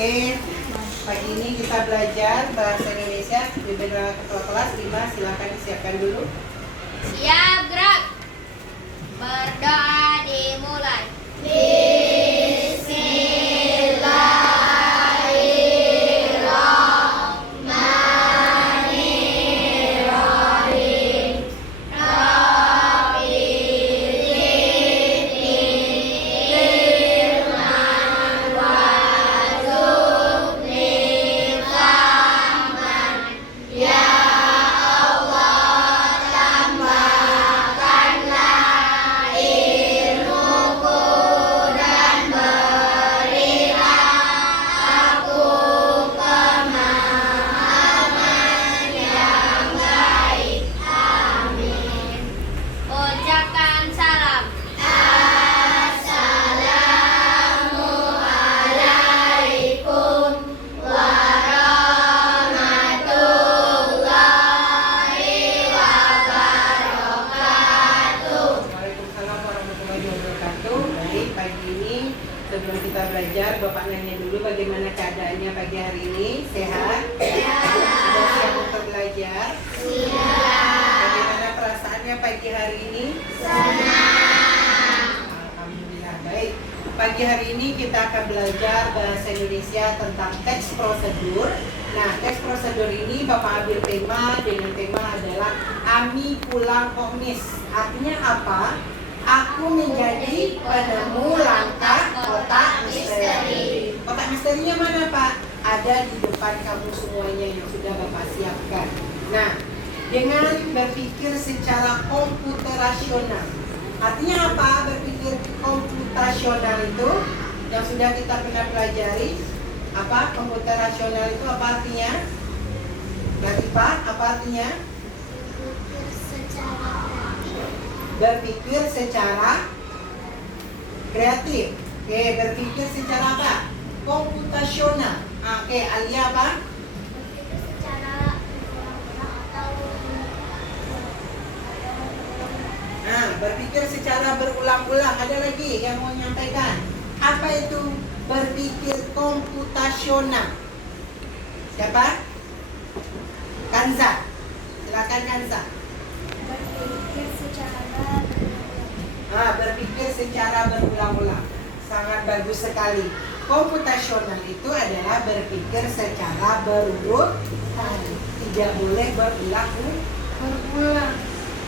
Oke, pagi ini kita belajar bahasa Indonesia. Beberapa ketua kelas 5, silakan disiapkan dulu. Siap, gerak. Berdoa dimulai. Ucapkan salam. Assalamualaikum warahmatullahi wabarakatuh. Waalaikumsalam warahmatullahi wabarakatuh. Baik, pagi ini sebelum kita belajar, Bapak nanya dulu bagaimana keadaannya pagi hari ini. Sehat? Sudah siap untuk belajar? Bagaimana perasaannya pagi hari ini? Alhamdulillah, baik. Pagi hari ini kita akan belajar bahasa Indonesia tentang teks prosedur. Nah, teks prosedur ini Bapak ambil tema dengan tema adalah Ami pulang Kamis. Artinya apa? Aku menjadi penemu langkah kotak misteri. Kotak misterinya mana, Pak? Ada di depan kamu semuanya yang sudah Bapak siapkan. Nah, dengan berpikir secara komputerasional. Artinya apa? Berpikir komputasional itu yang sudah kita pernah pelajari. Apa? Komputerasional itu apa artinya? Berarti Pak, apa artinya? Berpikir secara kreatif. Oke, berpikir secara apa? Komputasional. Oke, Alia apa? Nah, berpikir secara berulang-ulang. Ada lagi yang mau menyampaikan? Apa itu berpikir komputasional? Siapa? Kanza. Silakan Kanza. Berpikir secara berulang-ulang. Sangat bagus sekali. Komputasional itu adalah berpikir secara berurutan. Tidak boleh berulang.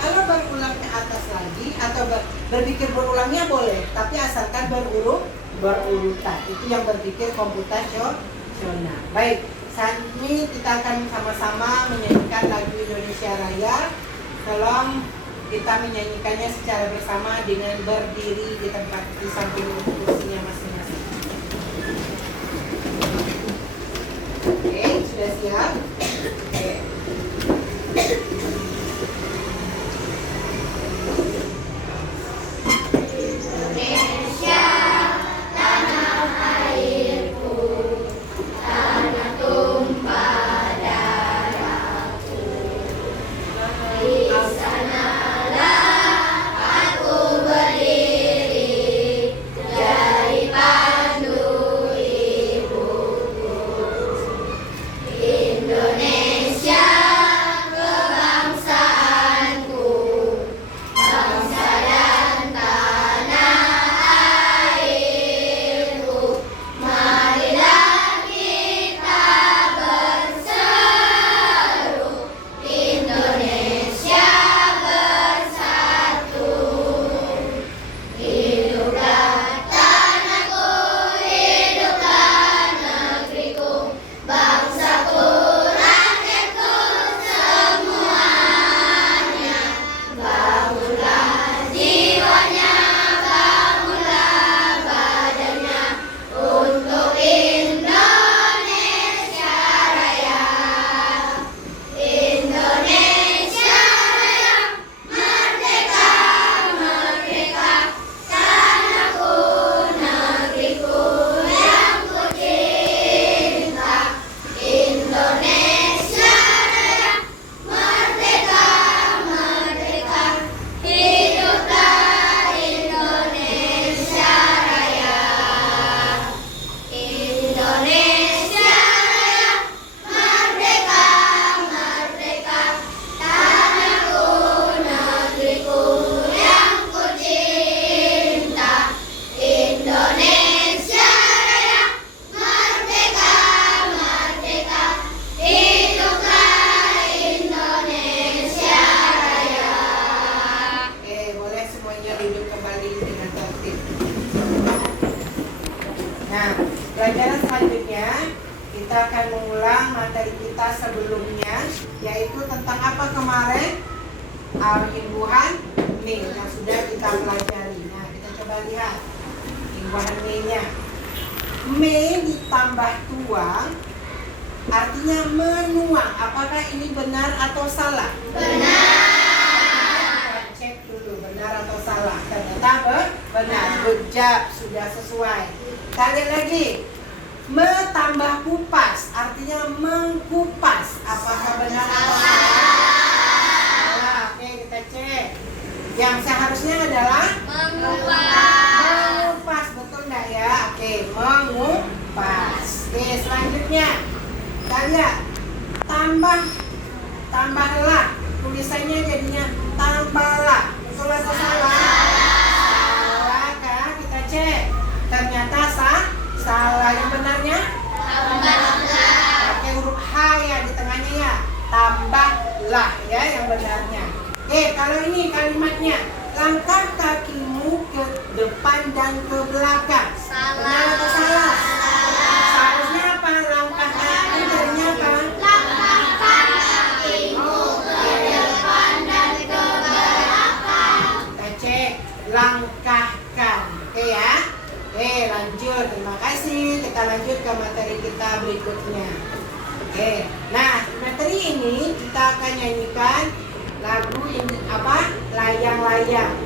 Kalau berulang ke atas lagi atau berpikir berulangnya boleh, tapi asalkan berurutan. Itu yang berpikir komputasional. Baik, saat ini kita akan sama-sama menyanyikan lagu Indonesia Raya. Tolong kita menyanyikannya secara bersama dengan berdiri di tempat di samping kursinya masing-masing. Oke, sudah siap? Oke. Indonesia Pelajaran selanjutnya kita akan mengulang materi kita sebelumnya, yaitu tentang apa kemarin? Imbuhan Mei yang sudah kita pelajari. Nah, kita coba lihat imbuhan Mei-nya. Mei ditambah tuang artinya menuang. Apakah ini benar atau salah? Benar. Cek dulu benar atau salah. Ternyata benar. Good job, sudah sesuai. Kita lihat lagi. Me tambah kupas artinya mengkupas. Apakah benar atau salah? Salah. Oke, kita cek. Yang seharusnya adalah mengupas. Betul nggak ya? Oke, mengupas. Oke, selanjutnya kita lihat tambahlah. Tulisannya jadinya tambahlah. Betul atau salah? Salah kan? Kita cek. Ternyata salah. Yang benarnya pakai huruf H ya di tengahnya ya. Tambahlah ya yang benarnya. Kalau ini kalimatnya langkah kakimu ke depan dan ke belakang. Benar atau salah? Seharusnya apa? Langkah kaki jadinya apa? Langkahkan kakimu ke depan dan ke belakang. Kita cek langkahkan. Oke ya. Lanjut. Terima kasih. Kita lanjut ke materi kita berikutnya. Nah materi ini kita akan nyanyikan lagu ini apa? Layang-layang.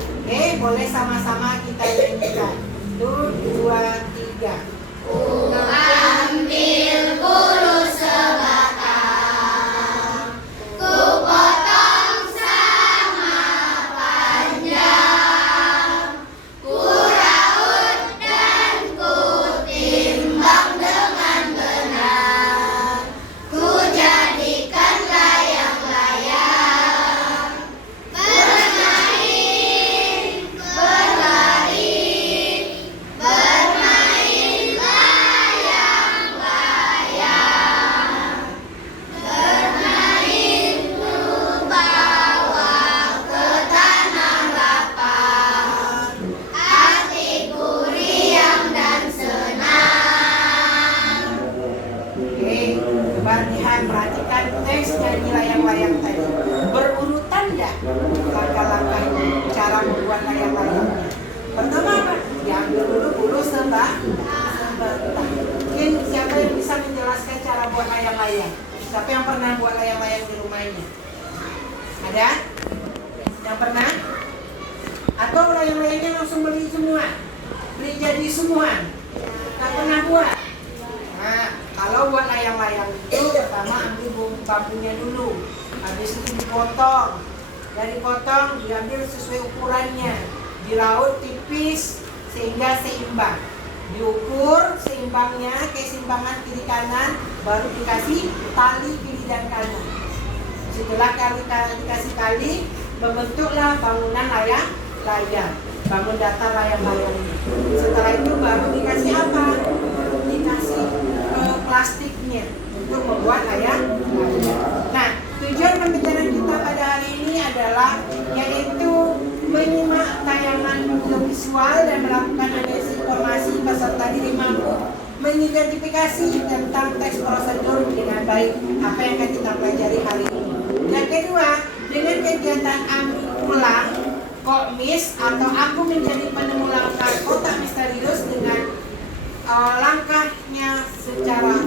Boleh sama-sama kita nyanyikan. 1, 2, 3. Ambil bulu sebatang, ku potong sama panjang, ku raut dan ku timbang dengan benar, ku jadikan layang-layang, bermain, berlari, bermain layang-layang, bermain ku bawa ke tanah lapang, hatiku riang dan senang. Coba lihat, perhatikan teks nyanyi layang-layang tadi. Berurutan enggak langkah-langkah cara membuat layang-layangnya? Pertama apa? Diambil dulu bulu sebatang. Mungkin siapa yang bisa menjelaskan cara buat layang-layang? Siapa yang pernah buat layang-layang di rumahnya? Ada? Yang pernah? Atau layang-layangnya langsung beli semua? Beli jadi semua? Nggak pernah buat? Nah, kalau buat layang-layang itu pertama ambil bambunya dulu, habis itu dipotong, dari potong diambil sesuai ukurannya, diraut tipis sehingga seimbang, diukur seimbangnya keseimbangan kiri kanan, baru dikasih tali kiri dan kanan. Setelah dikasih tali, membentuklah bangunan layang-layang, bangun datar layang-layang ini. Setelah itu baru dikasih apa? Dikasih plastiknya untuk membuat layang. Nah, tujuan pembicaraan kita pada hari ini adalah yaitu menyimak tayangan audiovisual dan melakukan analisis informasi peserta diri mampu mengidentifikasi tentang teks prosedur dengan baik apa yang akan kita pelajari hari ini. Yang kedua, dengan kegiatan ambil ulang kokmis atau aku menjadi penemu langkah kotak misterius dengan langkahnya secara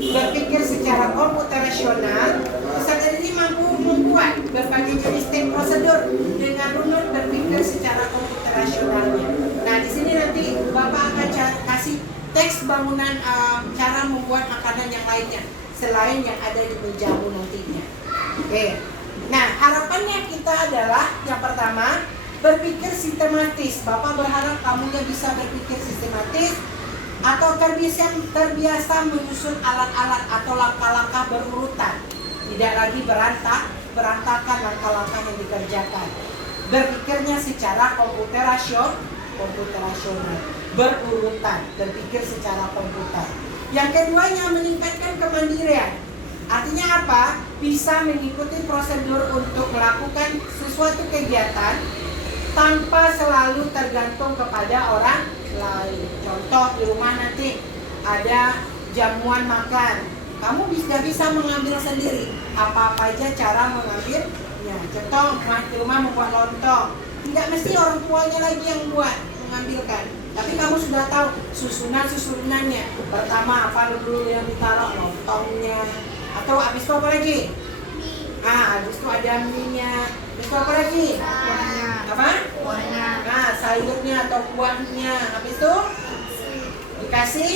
berpikir secara komputerasional, peserta didik mampu membuat berbagai jenis teks prosedur dengan runut berpikir secara komputerasionalnya. Nah, di sini nanti Bapak akan kasih teks bangunan cara membuat makanan yang lainnya selain yang ada di mejamu nantinya. Nah, harapannya kita adalah yang pertama berpikir sistematis. Bapak berharap kamunya bisa berpikir sistematis atau terbiasa menyusun alat-alat atau langkah-langkah berurutan, tidak lagi berantakan langkah-langkah yang dikerjakan. Berpikirnya secara komputerasional, berurutan, berpikir secara komputer. Yang keduanya meningkatkan kemandirian. Artinya apa? Bisa mengikuti prosedur untuk melakukan sesuatu kegiatan tanpa selalu tergantung kepada orang lain. Contoh di rumah nanti ada jamuan makan. Kamu bisa mengambil sendiri apa-apa aja cara mengambilnya. Contoh, di rumah membuat lontong, tidak mesti orang tuanya lagi yang buat mengambilkan, tapi kamu sudah tahu susunannya. Pertama apa dulu yang ditaruh, lontongnya, atau habis itu apa lagi? Habis itu ada mie-nya. Habis itu apa lagi? Kuahnya. Apa? Kuahnya. Sayurnya atau kuahnya. Habis itu dikasih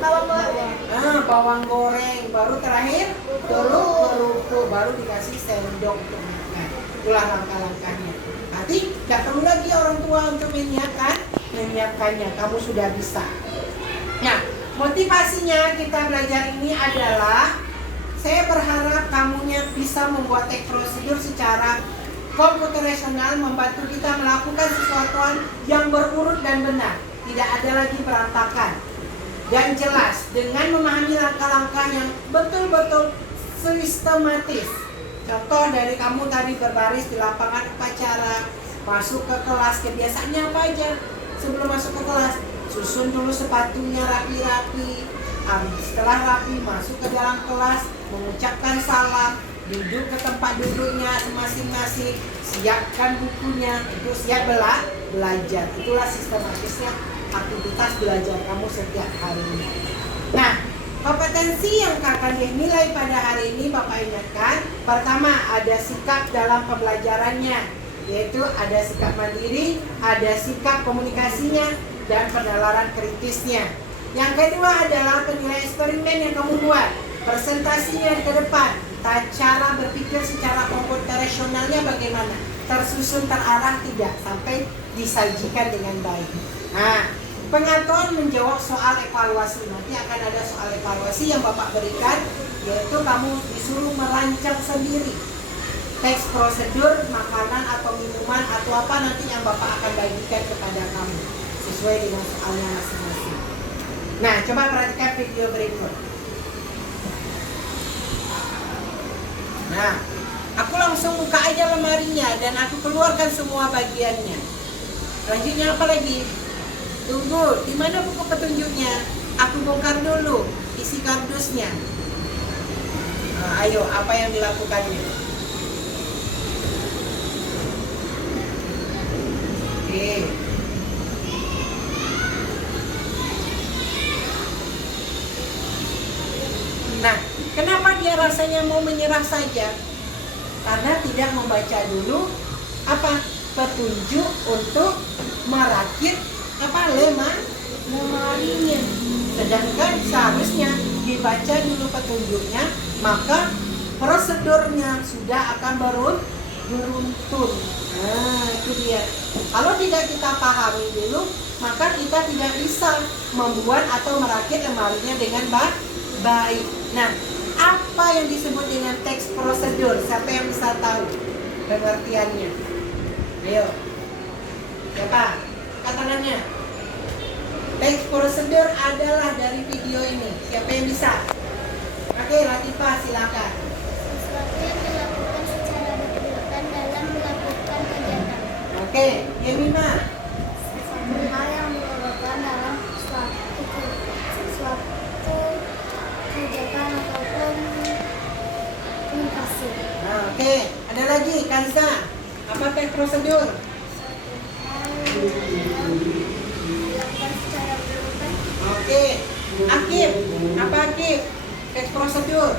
Bawang goreng. bawang goreng. Baru terakhir kerupuk. Baru dikasih sendok untuk makan. Itulah langkah-langkahnya. Nanti nggak perlu lagi orang tua untuk menyiapkannya. Kamu sudah bisa. Nah, motivasinya kita belajar ini adalah saya berharap kamunya bisa membuat teks prosedur secara komputerasional, membantu kita melakukan sesuatu yang berurut dan benar. Tidak ada lagi berantakan dan jelas, dengan memahami langkah-langkah yang betul-betul sistematis. Contoh dari kamu tadi berbaris di lapangan upacara, masuk ke kelas, kebiasaannya apa aja sebelum masuk ke kelas? Susun dulu sepatunya rapi-rapi. Setelah rapi, masuk ke dalam kelas, mengucapkan salam, duduk ke tempat duduknya masing-masing, siapkan bukunya, itu siap belajar. Itulah sistematisnya aktivitas belajar kamu setiap hari ini. Nah, kompetensi yang akan dinilai pada hari ini Bapak ingatkan, pertama ada sikap dalam pembelajarannya, yaitu ada sikap mandiri, ada sikap komunikasinya, dan penalaran kritisnya. Yang kedua adalah penilaian eksperimen yang kamu buat, presentasinya ke depan, cara berpikir secara komputerasionalnya bagaimana, tersusun, terarah tidak, sampai disajikan dengan baik. Nah, pengetahuan menjawab soal evaluasi, nanti akan ada soal evaluasi yang Bapak berikan, yaitu kamu disuruh merancang sendiri teks prosedur makanan atau minuman atau apa nanti yang Bapak akan bagikan kepada kamu sesuai dengan soalnya masing-masing. Nah, coba perhatikan video berikut. Nah, aku langsung buka aja lemarinya dan aku keluarkan semua bagiannya. Selanjutnya apa lagi? Tunggu, di mana buku petunjuknya? Aku bongkar dulu isi kardusnya. Ayo, apa yang dilakukannya? Oke. Nah, kenapa dia rasanya mau menyerah saja? Karena tidak membaca dulu apa petunjuk untuk merakit lemarinya. Sedangkan seharusnya dibaca dulu petunjuknya, maka prosedurnya sudah akan beruntun. Nah, itu dia. Kalau tidak kita pahami dulu, maka kita tidak bisa membuat atau merakit lemarinya dengan baik. Nah, apa yang disebut dengan teks prosedur? Siapa yang bisa tahu pengertiannya? Ayo. Siapa? Katangannya. Teks prosedur adalah dari video ini. Siapa yang bisa? Oke, Latifah silakan. Sesuatu yang dilakukan secara berurutan dalam melakukan kegiatan. Oke, Yemina. Sesuatu hal yang dilakukan dalam suatu kegiatan ataupun komunikasi. Nah, oke, ada lagi Kanza. Apa teks prosedur? Dilakukan secara berurutan. Oke, Akif. Apa Akif? Teks prosedur.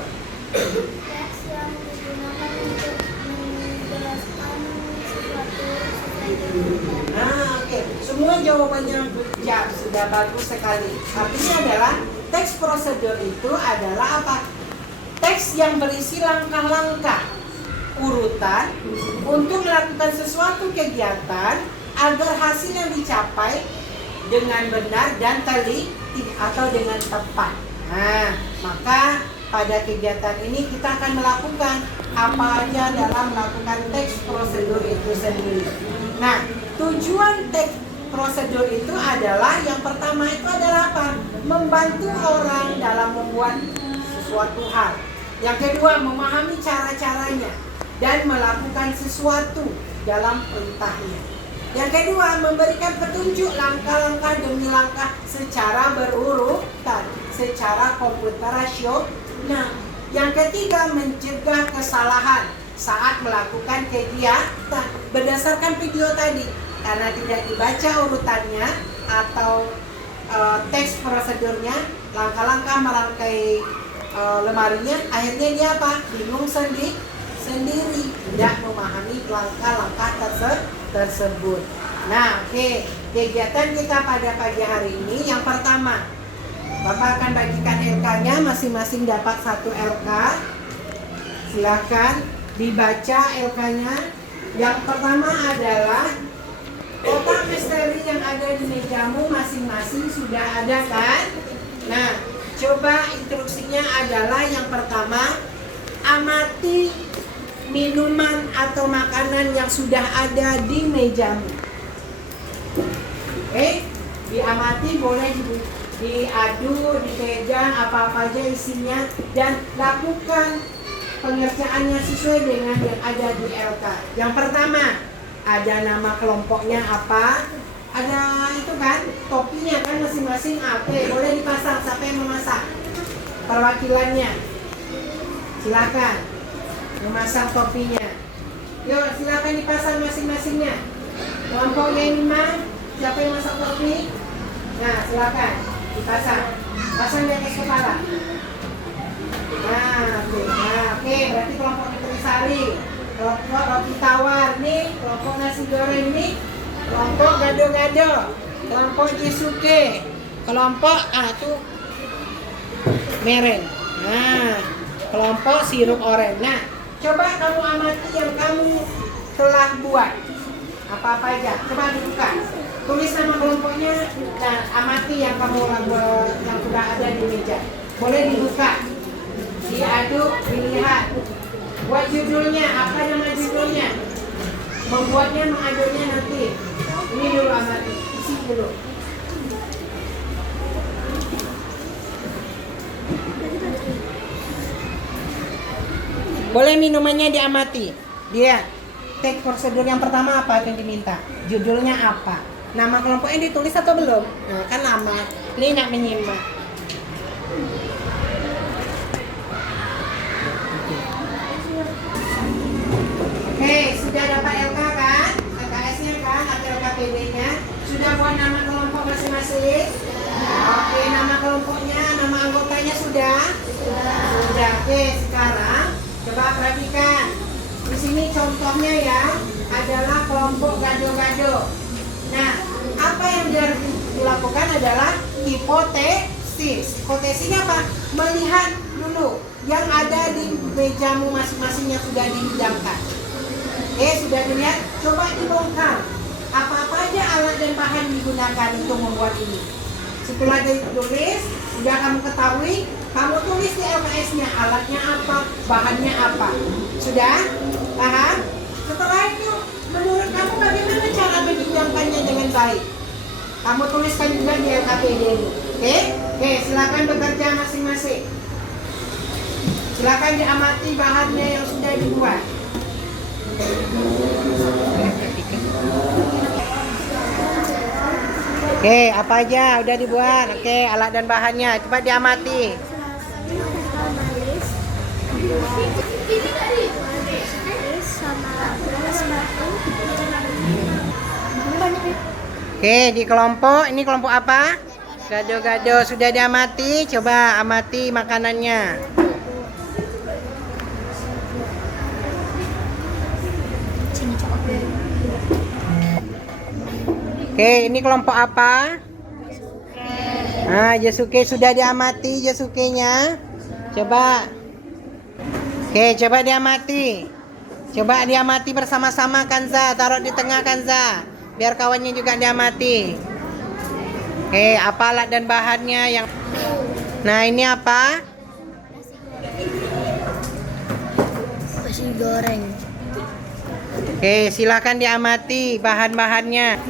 Teks yang digunakan untuk menjelaskan sesuatu sesuai berurutan. Oke. Semua jawabannya jawab sudah bagus sekali. Artinya adalah teks prosedur itu adalah apa? Teks yang berisi langkah-langkah urutan untuk melakukan sesuatu kegiatan agar hasil yang dicapai dengan benar dan teliti atau dengan tepat. Nah, maka pada kegiatan ini kita akan melakukan apa aja dalam melakukan teks prosedur itu sendiri. Nah, tujuan teks prosedur itu adalah yang pertama itu adalah apa? Membantu orang dalam membuat sesuatu hal. Yang kedua, memahami cara-caranya dan melakukan sesuatu dalam perintahnya. Yang kedua, memberikan petunjuk langkah-langkah demi langkah secara berurutan, secara komputerasional. Nah, yang ketiga, mencegah kesalahan saat melakukan kegiatan berdasarkan video tadi. Karena tidak dibaca urutannya atau teks prosedurnya, langkah-langkah merangkai lemarinya, akhirnya dia apa? Bingung sendiri, tidak memahami langkah-langkah tersebut. Nah, oke. Kegiatan kita pada pagi hari ini yang pertama, Bapak akan bagikan LK-nya, masing-masing dapat 1 LK. Silakan dibaca LK-nya. Yang pertama adalah kotak misteri yang ada di mejamu masing-masing sudah ada kan? Nah, coba instruksinya adalah yang pertama, amati minuman atau makanan yang sudah ada di mejamu. Diamati, boleh diadu, dipegang, apa-apa aja isinya, dan lakukan pengerjaannya sesuai dengan yang ada di LK. Yang pertama, ada nama kelompoknya apa, ada itu kan, topinya kan masing-masing apa, boleh dipasang, siapa yang memasang? Perwakilannya, silakan memasang topinya. Yuk, silakan dipasang masing-masingnya. Kelompoknya 5, siapa yang masang topi? Nah, silakan dipasang. Pasang di atas kepala. Nah, oke, berarti kelompok Nutrisari, kelompok roti tawar nih, kelompok nasi goreng nih, kelompok gado-gado, kelompok Jisuke, kelompok tuh meren. Nah, kelompok sirup oren. Nah, coba kamu amati yang kamu telah buat. Apa-apa aja, coba dibuka. Tulis nama kelompoknya. Nah, amati yang kamu buat, yang sudah ada di meja. Boleh dibuka, diaduk, dilihat. Buat judulnya, apa nama judulnya? Membuatnya, mengaduknya nanti. Ini dulu amati, isi dulu. Boleh minumannya diamati. Dia teks prosedur yang pertama apa yang diminta? Judulnya apa? Nama kelompoknya ditulis atau belum? Nah, kan lama. Ini nak menyimak. Oke, sudah dapat LK kan? LKS-nya kan? Atau LKPD-nya? Sudah buat nama kelompok masing-masing? Oke, nama kelompoknya, nama anggotanya sudah? Sudah. Oke, sekarang coba perhatikan. Di sini contohnya ya, adalah kelompok gado-gado. Nah, apa yang dilakukan adalah hipotesis. Hipotesisnya apa? Melihat dulu yang ada di mejamu masing-masing yang sudah dihidangkan. Sudah dilihat? Coba dibongkar. Apa-apa aja alat dan bahan digunakan untuk membuat ini. Setelah ditulis, sudah kamu ketahui, kamu tulis di LKS-nya, alatnya apa, bahannya apa. Sudah? Paham? Setelah itu, menurut kamu bagaimana cara menghidangkannya dengan baik? Kamu tuliskan juga di LKPD ini. Oke, silakan bekerja masing-masing. Silakan diamati bahannya yang sudah dibuat. Oke, apa aja udah dibuat? Oke, alat dan bahannya. Coba diamati. Oke, di kelompok, ini kelompok apa? Gado-gado, sudah diamati. Coba amati makanannya. Oke, ini kelompok apa? Nah, Jasuke sudah diamati, Jasuke-nya. Coba. Oke, coba diamati. Coba diamati bersama-sama Kanza, taruh di tengah Kanza. Biar kawannya juga diamati. Oke, apa alat dan bahannya yang... Nah, ini apa? Nasi goreng. Oke, silakan diamati bahan-bahannya.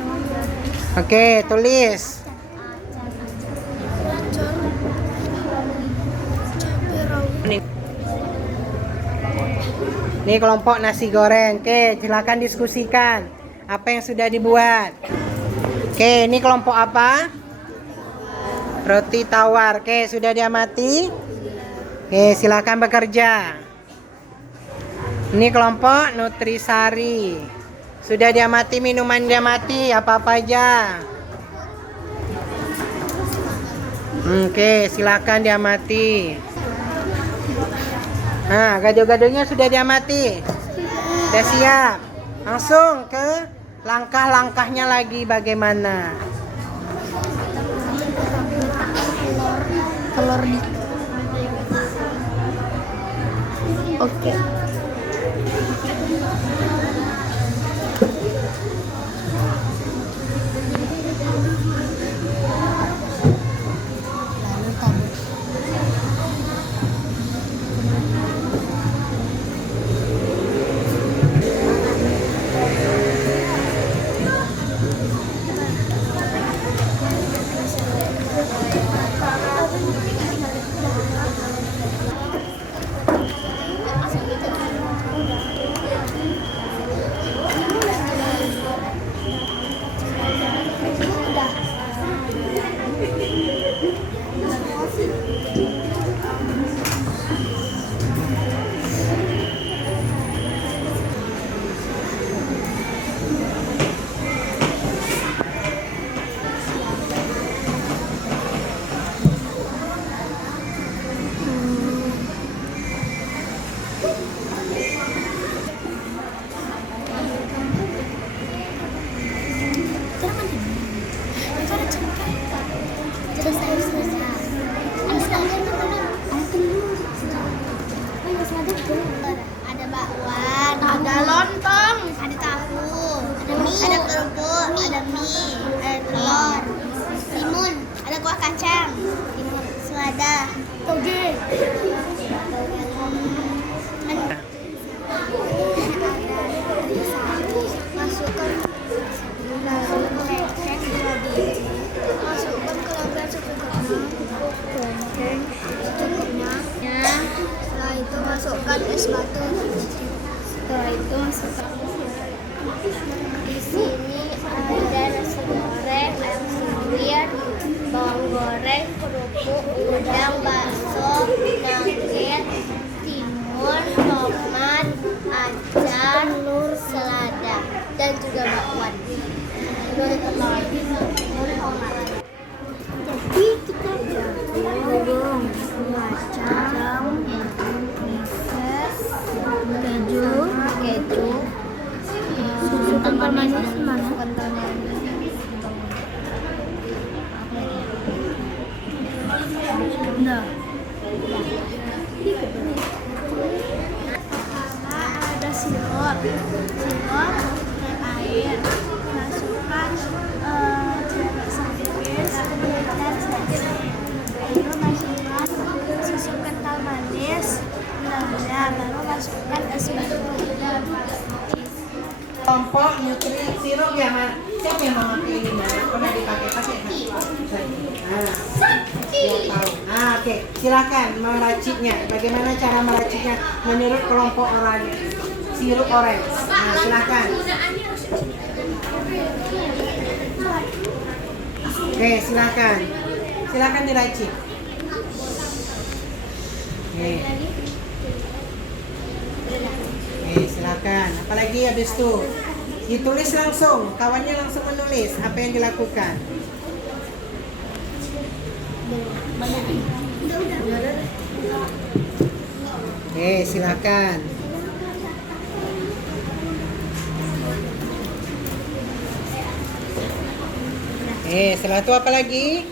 Oke, tulis. Ini kelompok nasi goreng. Oke, silakan diskusikan. Apa yang sudah dibuat? Oke, ini kelompok apa? Roti tawar. Oke, sudah diamati? Oke, silakan bekerja. Ini kelompok nutrisari. Sudah diamati minuman diamati apa-apa aja? Oke, silakan diamati. Nah, gado-gadonya sudah diamati. Sudah siap. Langsung ke langkah-langkahnya lagi bagaimana? Telur di. Oke. Lalu tabur. Ada bakwan, ada lontong, ada tahu, ada mie, ada kerupuk, ada mie, ada telur, timun, ada kuah kacang, timun, selada, toge. Masukkan lecek 2 biji. Masukkan ke logam secukupnya. Goreng secukupnya. Setelah itu masukkan es batu. Setelah itu masukkan. Di sini ada nasi goreng, ayam suwir, bawang goreng, kerupuk, udang, bakso, nugget, timun, tomat, acar, telur, selada, dan juga bakwan. Jadi kita jagung, kacang, meses, keju, susu kental manis, Nah. Ada sirup, air, masukkan jeruk semipis dan sedikit. Lalu masukkan susu kental manis, lalu masukkan es batu. Kelompok nutri sirup yang siapa yang memakai ini? Pernah dipakai-pakai? Oke, silakan meraciknya. Bagaimana cara meraciknya menurut kelompok orang sirup orange? Silakan. Oke, silakan. Silakan diracik. Silakan. Apalagi habis itu ditulis langsung, kawannya langsung menulis apa yang dilakukan. Silakan. Setelah itu apa lagi?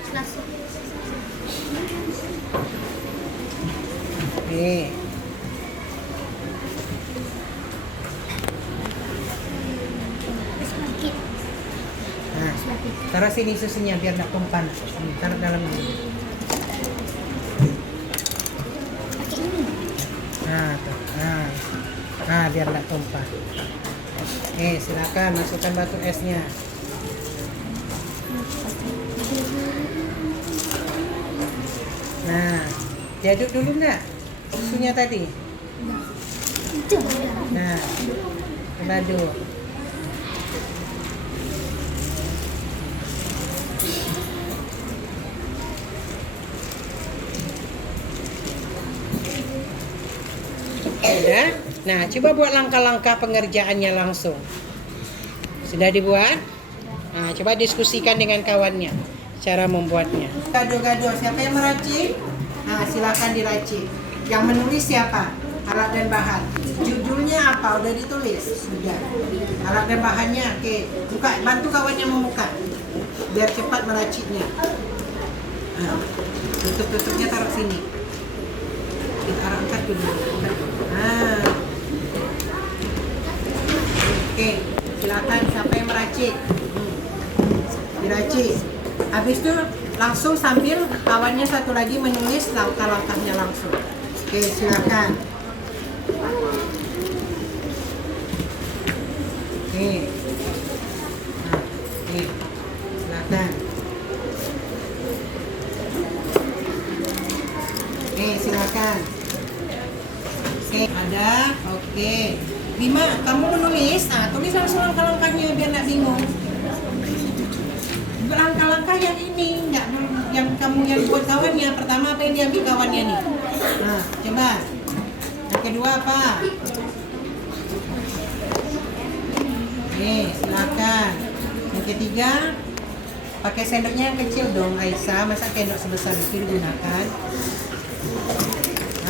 Taruh sini susunya biar tidak tumpah. Taruh dalam ini. Biar tidak tumpah. Silakan masukkan batu esnya. Nah, diaduk dulu enggak susunya tadi? Nah, aduk. Sudah? Nah, coba buat langkah-langkah pengerjaannya langsung. Sudah dibuat? Nah, coba diskusikan dengan kawannya cara membuatnya. Gado-gado, siapa yang meracik? Nah, silakan diracik. Yang menulis siapa? Alat dan bahan. Judulnya apa? Udah ditulis? Sudah. Alat dan bahannya, oke. Buka, bantu kawannya membuka. Biar cepat meraciknya. Nah, tutup-tutupnya taruh sini. Kita angkat dulu. Nah. Oke, silakan siapa yang meracik. Diracik. Habis itu langsung sambil kawannya satu lagi menulis langkah-langkahnya langsung. Oke, silakan. Oke. Nah, oke. Silakan. Oke, silakan. Oke, ada. Oke. Bima, kamu menulis. Nah, tulis langsung langkah-langkahnya biar nggak bingung. Langkah-langkah yang ini, nggak yang kamu yang buat kawannya. Pertama apa yang diambil kawannya nih? Nah, coba. Yang kedua apa? Oke, silakan. Yang ketiga, pakai sendoknya yang kecil dong, Aisyah. Masa sendok sebesar itu digunakan?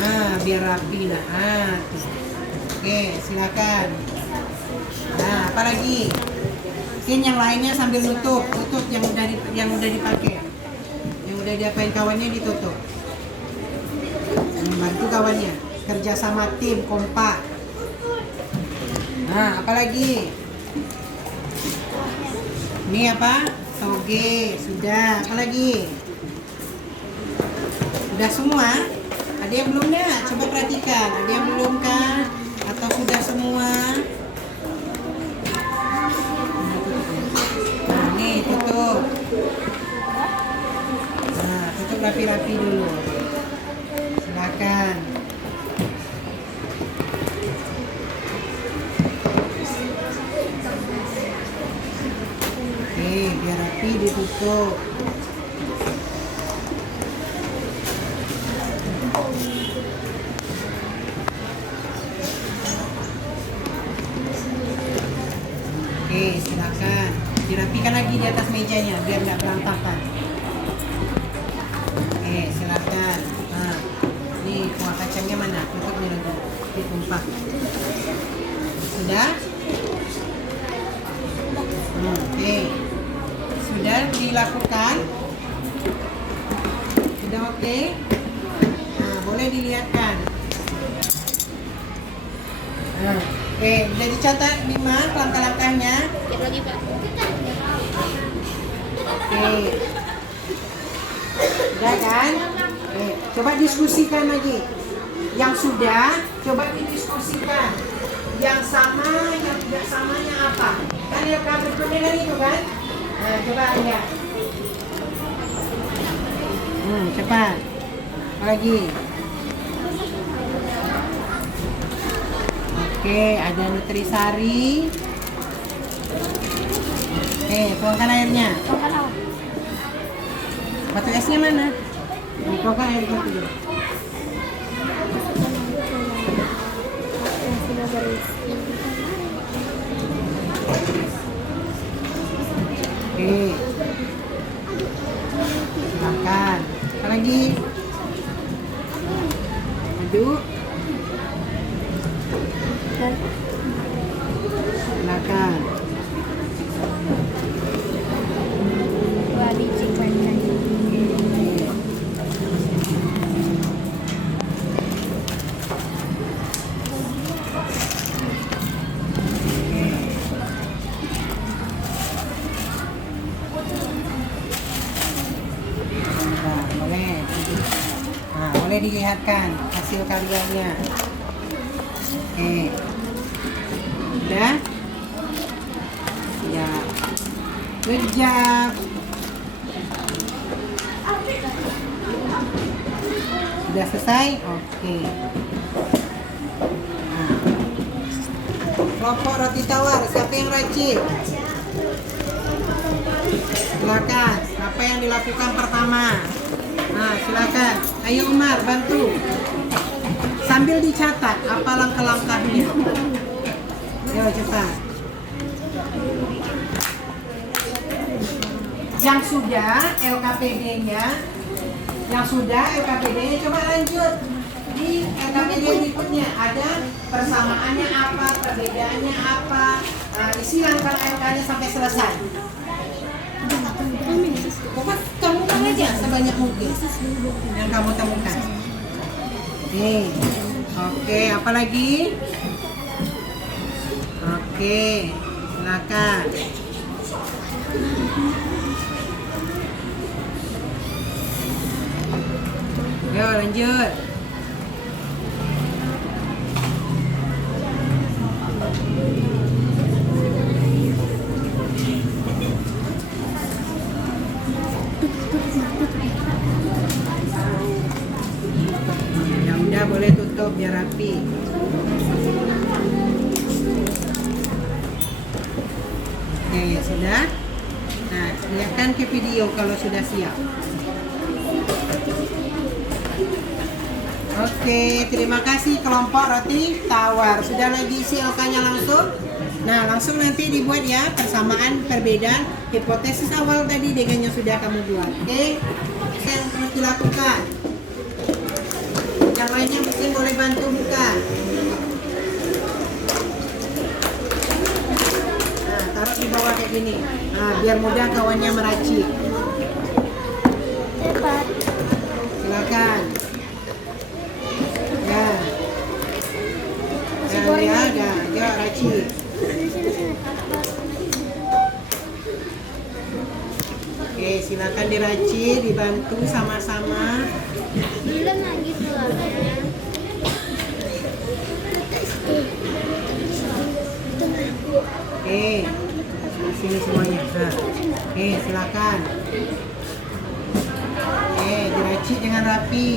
Nah, biar rapi lah. Ah, tuh. Oke, silakan. Nah, apa lagi? Mungkin yang lainnya sambil tutup yang udah dipakai, yang udah diapain kawannya ditutup. Membantu kawannya, kerja sama tim, kompak. Nah, apa lagi? Ini apa? Toge, sudah. Apa lagi? Sudah semua? Ada yang belum ya? Coba perhatikan. Ada yang belum kah? Atau sudah semua? Nah, nih tutup. Nah, tutup rapi-rapi dulu. Silakan. Oke, biar rapi ditutup. Oke, silakan. Dirapikan lagi di atas mejanya biar nggak berantakan. Oke, silakan. Nah, ini kuah kacangnya mana? Tutupnya lagi. Ditumpah. Sudah? Oke. Sudah dilakukan? Sudah oke? Nah, boleh dilihatkan. Nah, oke, udah dicatat Bima langkah-langkahnya. Lagi Pak. Oke. Udah kan? Oke, coba diskusikan lagi. Yang sudah, coba didiskusikan. Yang sama, yang tidak samanya apa? Kan yang berikutnya kan itu kan? Nah, coba lihat. Cepat. Apa lagi? Oke, ada nutrisari. Tuangkan airnya. Batu esnya mana? Tuangkan air batu dulu. Oke. Silakan. Apa lagi? Aduk. Silakan. Nah, boleh. Nah, boleh dilihatkan hasil karyanya. Oke. Udah? Ya. Good job. Sudah selesai? Oke. Nah. Kelompok roti tawar, siapa yang racik? Silakan. Apa yang dilakukan pertama? Nah, silakan. Ayo Umar, bantu. sambil dicatat apa langkah-langkahnya. Yo cepat. Yang sudah LKPD-nya, coba lanjut. Di LKPD berikutnya ada persamaannya apa, perbedaannya apa. Isi langkah-langkahnya sampai selesai. Pokoknya temukan aja sebanyak mungkin yang kamu temukan. Oke, apa lagi? Oke, silakan. Yo lanjut. Ya udah, boleh tutup biar rapi. Oke, sudah. Nah, lihatkan ke video kalau sudah siap. Oke, terima kasih kelompok roti tawar. Sudah lagi isi LK-nya langsung? Nah, langsung nanti dibuat ya persamaan, perbedaan, hipotesis awal tadi dengan yang sudah kamu buat. Oke, yang harus dilakukan. Yang lainnya mungkin boleh bantu buka. Nah, taruh di bawah kayak gini. Nah, biar mudah kawannya meracik. Cepat. Silakan. Ya, racik. Oke, silakan diracik, dibantu sama-sama. Bilang lagi telurnya. Oke, di sini semuanya. Nah, oke, silakan. Oke, diracik dengan rapi.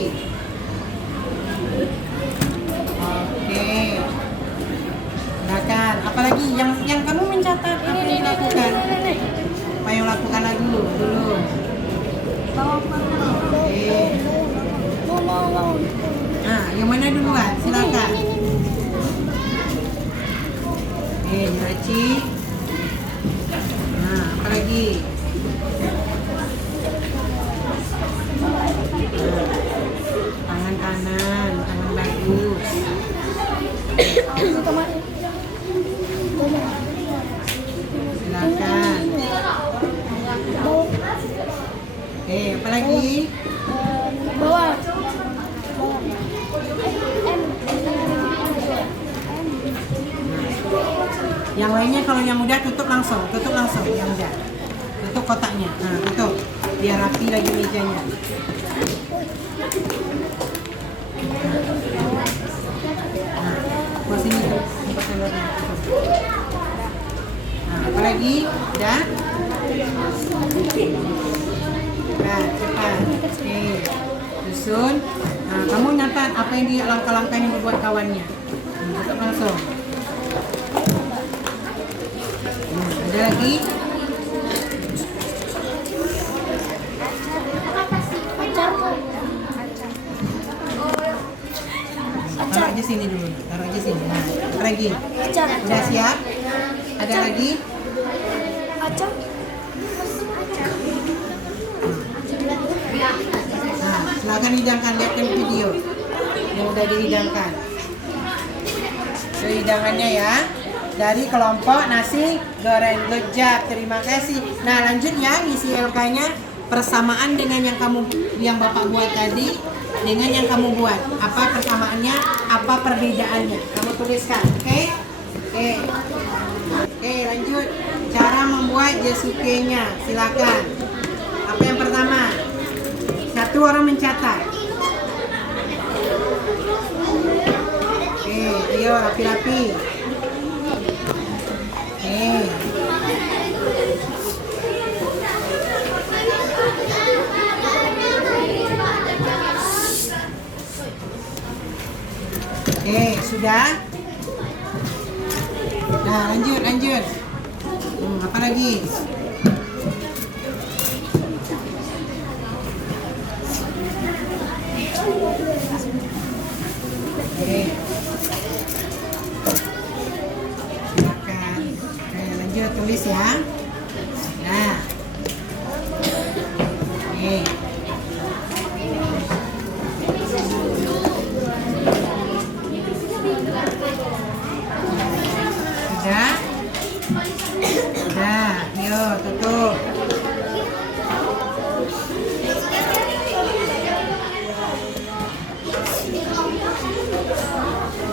Oke. Silakan. Apalagi yang kamu mencatat apa yang dilakukan? Apa yang lakukan lagi dulu? Oke. Nah, yang mana duluan? Silakan. Oke, diracik. Nah, apa lagi? Tangan kanan, tangan bagus. Silakan. Apa lagi? Bawah. Yang lainnya kalau yang mudah tutup langsung yang mudah. Tutup kotaknya. Nah, tutup. Biar rapi lagi mejanya. Nah, buat sini tuh tempat telurnya. Nah, apa lagi? Udah? Nah, cepat. Oke. Susun. Nah, kamu nyatat apa yang di langkah-langkah yang dibuat kawannya. Tutup langsung. Ada lagi? Taruh aja sini dulu. Taruh aja sini. Nah, apa lagi? Udah siap? Ada lagi? Nah, silakan hidangkan, lihatkan video yang udah dihidangkan. Hidangannya ya. Dari kelompok nasi goreng. Good job, terima kasih. Nah, lanjut ya ngisi LK-nya. Persamaan dengan yang Bapak buat tadi dengan yang kamu buat. Apa persamaannya, apa perbedaannya. Kamu tuliskan, oke? Oke, lanjut. Cara membuat Jesuke-nya. Silakan. Apa yang pertama? Satu orang mencatat. Oke, ayo rapi-rapi. Oke, sudah? Nah, lanjut. Apa lagi? Oke.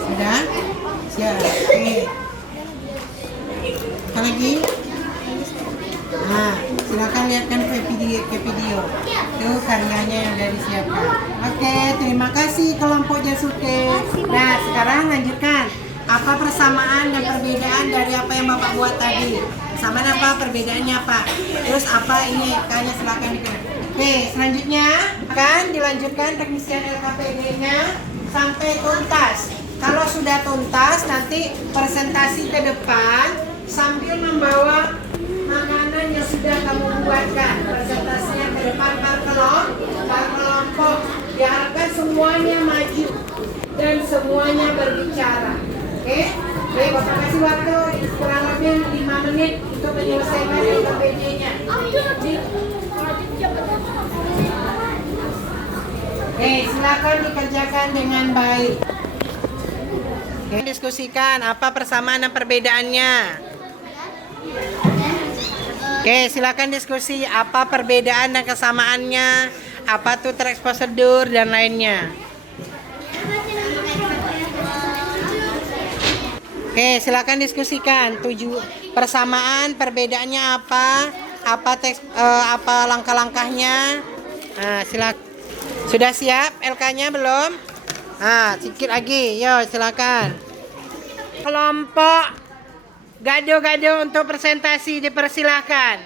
Sudah? Siap. Oke. Apa lagi? Nah, silakan lihatkan ke video. Itu karyanya yang udah disiapkan. Oke, terima kasih kelompok Jasuke. Nah, sekarang lanjutkan. Apa persamaan dan perbedaan dari apa yang Bapak buat tadi? Sama apa perbedaannya apa? Terus apa ini? Kayaknya silakan dikenal. Oke, selanjutnya akan dilanjutkan pengisian LKPD-nya sampai tuntas. Kalau sudah tuntas, nanti presentasi ke depan sambil membawa makanan yang sudah kamu buatkan. Presentasinya ke depan per kelompok. Diharapkan semuanya maju dan semuanya berbicara. Oke? Oke, Bapak kasih waktu kurang lebih 5 menit untuk menyelesaikan LKPD-nya. Oke, silakan dikerjakan dengan baik. Oke, diskusikan apa persamaan dan perbedaannya. Oke, silakan diskusi apa perbedaan dan kesamaannya, apa tuh track prosedur dan lainnya. Oke, silakan diskusikan persamaan, perbedaannya apa langkah-langkahnya. Nah, silakan. Sudah siap LK-nya belum? Nah, sedikit lagi. Yo, silakan. Kelompok gado-gado untuk presentasi dipersilahkan.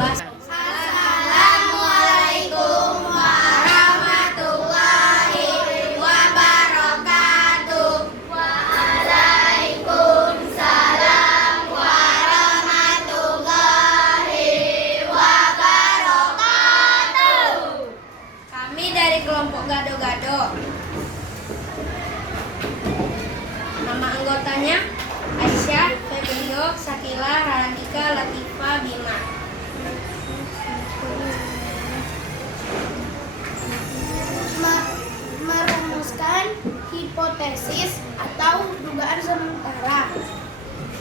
Assalamualaikum warahmatullahi wabarakatuh. Waalaikumsalam warahmatullahi wabarakatuh. Kami dari kelompok gado-gado. Nama anggotanya Aisyah, Febrio, Sakila, Ralandika, Latifa, Bima. Merumuskan hipotesis atau dugaan sementara.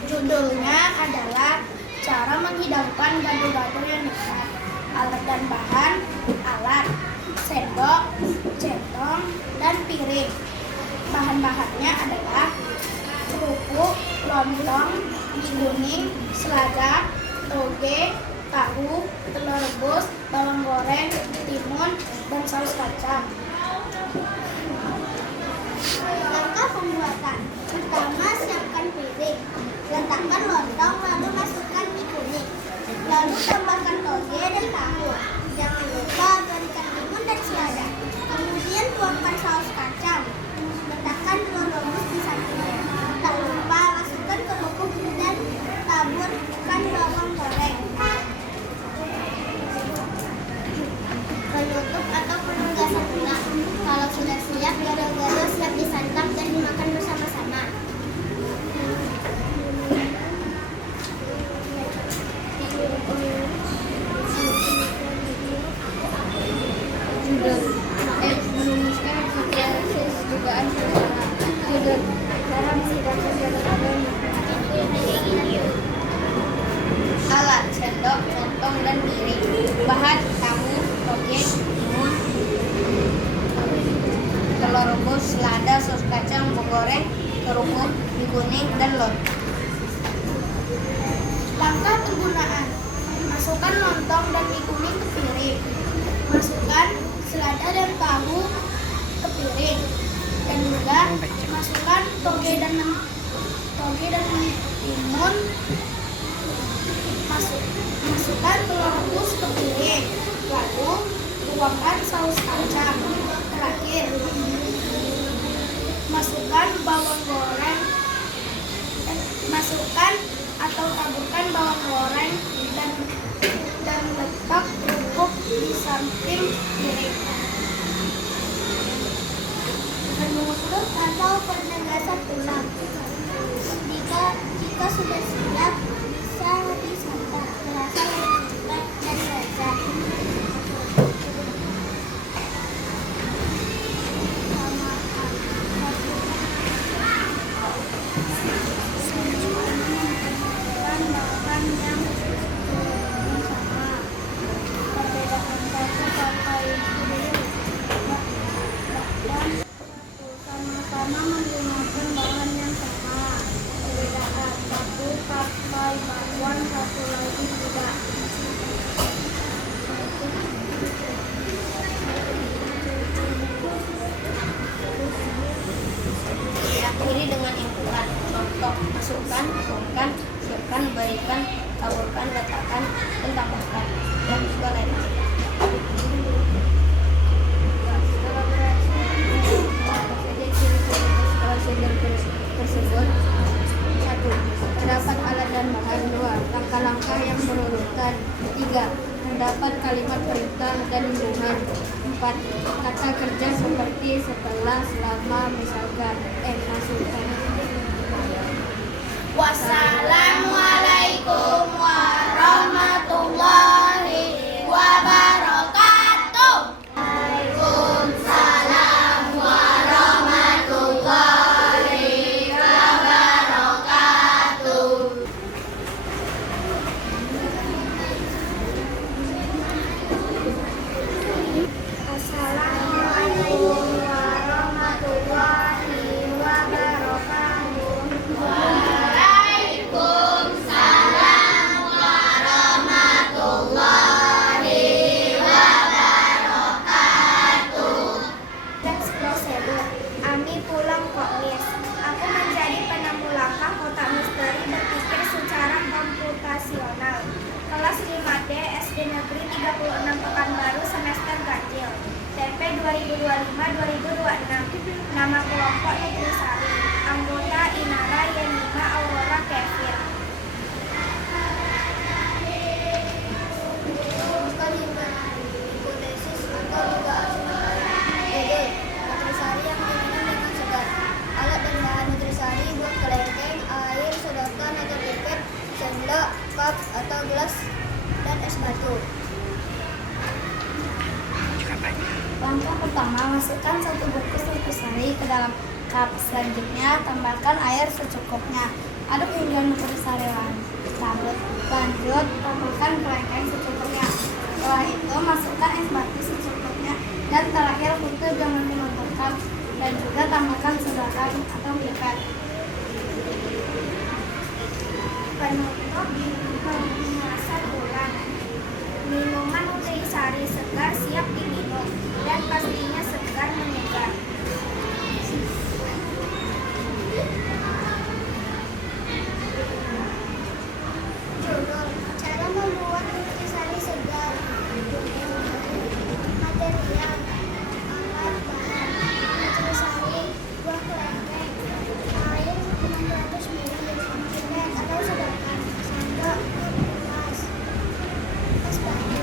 Judulnya adalah cara menghidangkan gado-gado yang dekat. Alat dan bahan: alat, sendok, centong, dan piring. Bahan-bahannya adalah kerupuk, lontong, mie kuning, selada, toge, tahu, telur rebus, bawang goreng, timun, dan saus kacang. Langkah pembuatan: pertama, siapkan piring, letakkan lontong, lalu masukkan mie kuning, lalu tambahkan toge dan tahu. Jangan lupa berikan timun dan selada. Kemudian tuangkan saus kacang. Letakkan telur rebus di sampingnya. Tak lupa masukkan kerupuk dan taburkan bawang goreng. Penutup atau penugasan ulang. Kalau sudah siap, gado-gado siap disantap dan dimakan bersama-sama. Merumuskan hipotesis dugaan sementara. Judul: cara menghidangkan gado-gado. Alat: sendok, lontong, dan piring. Bahan: tahu, toge, timun, telur rebus, selada, saus kacang, bawang goreng, kerupuk, mie kuning, dan lontong. Langkah penggunaan: masukkan lontong dan mie kuning ke piring. Masukkan selada dan tahu ke piring. Dan juga masukkan toge dan timun. Masukkan telur rebus ke piring. Lalu tuangkan saus kacang. Terakhir, masukkan bawang goreng. Masukkan atau taburkan bawang goreng dan letak kerupuk di samping piring. Penutup atau penegasan ulang. Jika sudah siap, bisa disantap. Terasa lebih lezat dan lezat. Bahan yang sama. Perbedaan 1 sampai membuat kata kerja seperti setelah, selama, misalkan, masukkan. Wassalamualaikum warahmatullahi wabarakatuh. Waalaikumsalam warahmatullahi wabarakatuh. Assalamualaikum warahmatullahi wabarakatuh. Waalaikumsalam warahmatullahi wabarakatuh. Teks prosedur. Ami pulang kok, Miss. Aku menjadi penemu langkah kotak misteri berpikir secara komputasional. Kelas 5D SD Negeri 36 Pekanbaru semester ganjil. TP 2025-2026. Nama kelompok Nutrisari. Anggota Inara Yenima Aurora Kevin. Rumuskan hipotesis atau dugaan sementara. Ide, nutrisari yang diminum dengan segar. Alat dan bahan nutrisari buat kelengkeng, air, sedotan atau pipet, sendok, cup atau gelas, dan es batu. Langkah pertama, masukkan 1 bungkus nutrisari ke dalam cup. Selanjutnya, tambahkan air secukupnya. Aduk hingga nutrisari larut. Lanjut, tambahkan kelengkeng secukupnya. Setelah itu, masukkan es batu secukupnya. Dan terakhir, tutup dengan menutup cup. Dan juga tambahkan sedotan atau pipet. Penutup pemanasan ulang. Minuman nutrisari segar siap diminum dan pastinya segar menyegar. Judul: cara membuat nutrisari segar. Material: alat bahan nutrisari, buah kelengkeng, air 600 ml, pipet atau sedotan, sendok, gelas, es batu.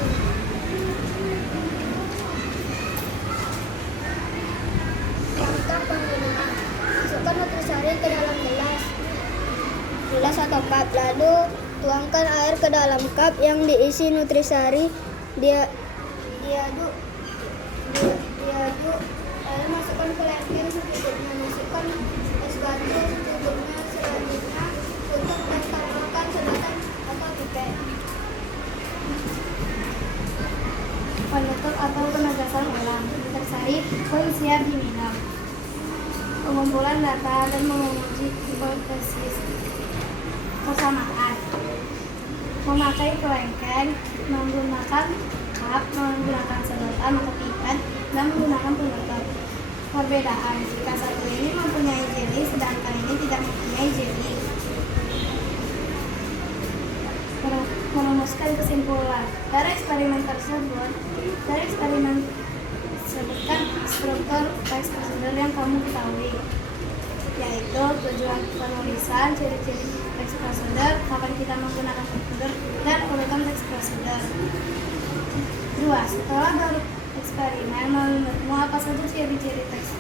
Langkah penggunaan: masukkan nutrisari ke dalam gelas atau cup, lalu tuangkan air ke dalam cup yang diisi nutrisari. Diaduk, lalu masukkan kelengkeng secukupnya, masukkan es batu secukupnya. Selanjutnya tutup dan tambahkan sedotan atau pipet. Penutup atau penegasan ulang. Nutrisari pun siap diminum. Pengumpulan data dan menguji hipotesis. Persamaan: memakai kelengkeng, menggunakan cup, menggunakan sedotan atau pipet, dan menggunakan penutup. Perbedaan: jika satu ini mempunyai jeli, sedangkan ini tidak mempunyai jeli. Merumuskan kesimpulan. Dari eksperimen tersebut, sebutkan struktur teks prosedur yang kamu ketahui, yaitu tujuan penulisan, ciri-ciri teks prosedur, kapan kita menggunakan prosedur, dan urutan teks prosedur. 2. Setelah bereksperimen, menurutmu apa saja ciri-ciri teks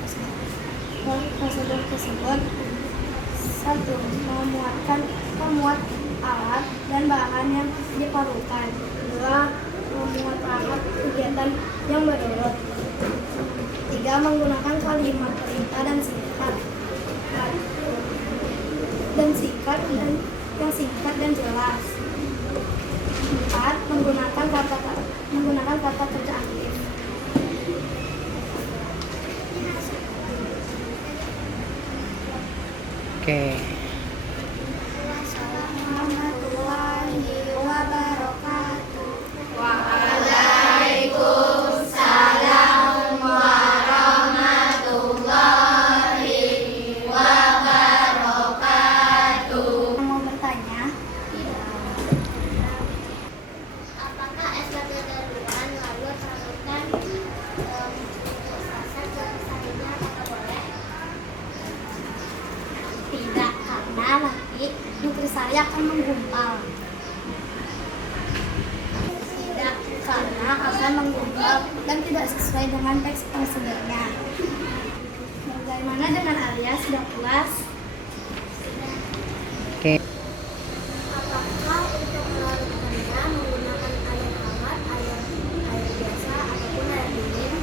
prosedur tersebut? 1. Memuat alat dan bahan yang diperlukan. 2. Memuat alat kegiatan yang berurut. 3. Menggunakan kalimat perintah dan singkat dan jelas. 4. Menggunakan kata kerja aktif. Oke. Wassalamualaikum wabarakatuh. Waalaikumsalam warahmatullahi wabarakatuh. Mau bertanya? Apakah es batu duluan lalu terlalukan saset ke sarinya atau boleh? Tidak, karena nanti nutrisari akan menggumpal. Tidak, karena akan bisa mengubah dan tidak sesuai dengan teks prosedurnya. Bagaimana dengan alias kelas? Oke. Apakah untuk melarutkannya menggunakan air hangat, air biasa, ataupun air dingin?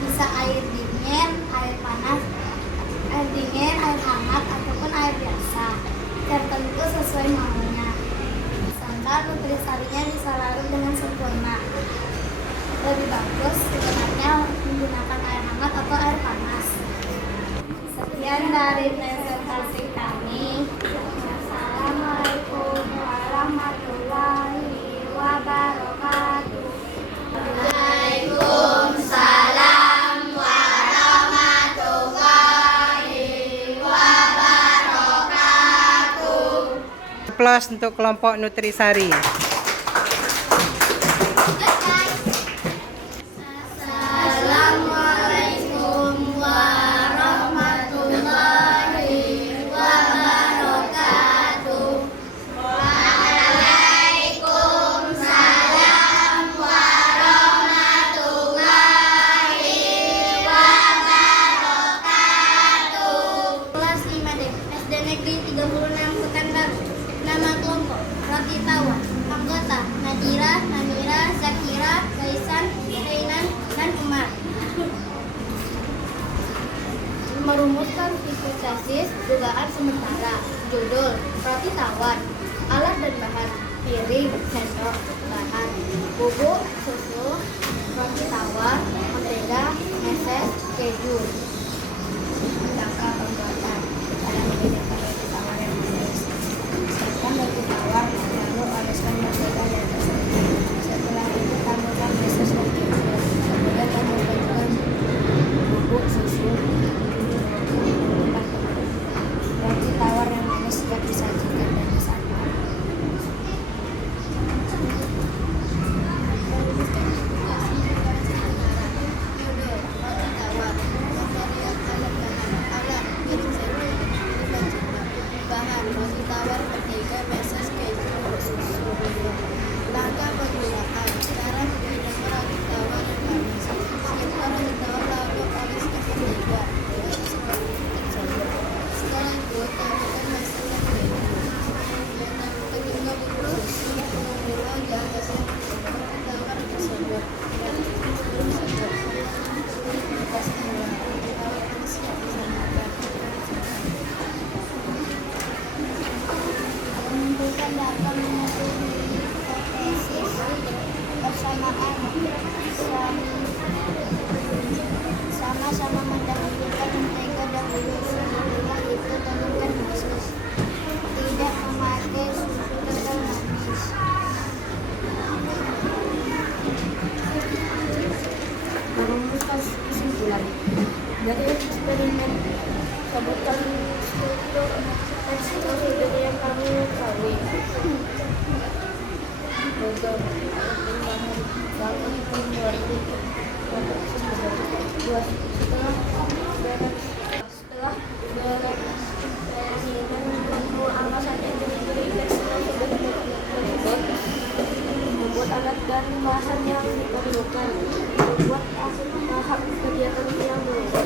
Bisa air dingin, air panas, air dingin, air hangat, ataupun air biasa. Tertentu sesuai maunya. Misalkan nutrisarinya bisa larut dengan sempurna. Lebih bagus sebenarnya menggunakan air hangat atau air panas. Sekian dari presentasi kami. Assalamualaikum warahmatullahi wabarakatuh. Waalaikumsalam warahmatullahi wabarakatuh. Aplaus untuk kelompok Nutrisari. Assalamualaikum warahmatullahi wabarakatuh. Waalaikumsalam warahmatullahi wabarakatuh. Kelas 5D SD Negeri 36 Pekanbaru. Nama kelompok Roti Tawar. Anggota Nadira, Namira, Zakira, Kaisan, Reinan, dan Umar. Merumuskan hipotesis dugaan sementara. Judul Roti Tawar. Alat dan bahan: piring, sendok, bahan bubuk, susu, roti tawar, mentega, meses, keju. Jangka pembuatan: cara membedakan roti tawar yang manis. Siapkan roti tawar, lalu oleskan mentega dan keju. Setelah itu tambahkan meses dan keju. Kemudian tambahkan bubuk, susu. Roti tawar yang manis siap disajikan dan disantap. Roti tawar. Pemberian alat piring sendok, bahan roti tawar, mentega, meses, keju, susu. Langkah penggunaan: cara membedakan roti tawar yang manis. Siapkan roti tawar lalu oleskan mentega. Setelah itu tambahkan meses dan keju. Ketika bubuk susu gula di atasnya, roti tawar tersebut. Menentukan data menentukan hipotesis bersamaan sama-sama mendahulukan mentega dahulu setelah itu turunkan meses. Tidak memakai susu kental manis. Merumuskan kesimpulan dari eksperimen. Sebutkan struktur teks prosedur yang kamu ketahui. Program perkembangan bangun tahun 2012. Setelah bereksperimen menemu angka saja dari teks prosedur tersebut, membuat alat dan bahan yang diperlukan, membuat tahap kegiatan yang berbeda.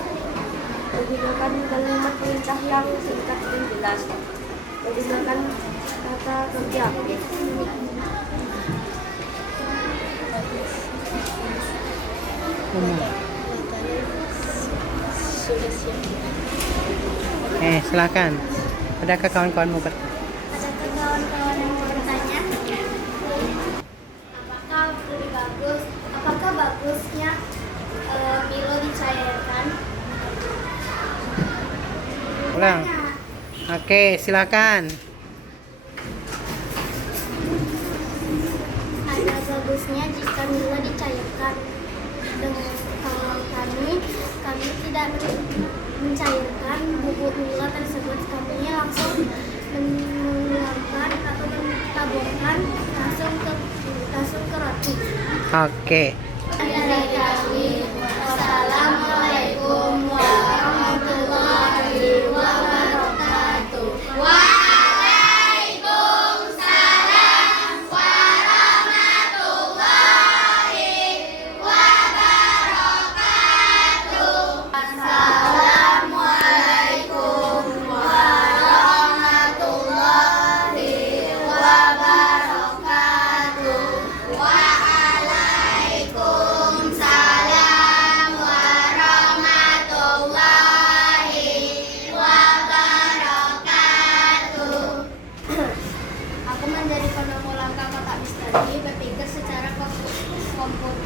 Menggunakan kalimat perintah yang singkat dan jelas. Menggunakan kata kerja. Silakan. Adakah kawan-kawanmu Adakah kawan-kawan yang mau bertanya? Apakah bagusnya Milo dicairkan? Ulang. Oke, silakan. Ada bagusnya jika Milo dicairkan. Dengan kalau kami tidak mencairkan bubuk Milo tersebut, kami langsung menuangkan atau mentaburkan langsung ke roti. Oke. Dari kami, wassalamualaikum warahmatullahi wabarakatuh. Waalaikumsalam warahmatullahi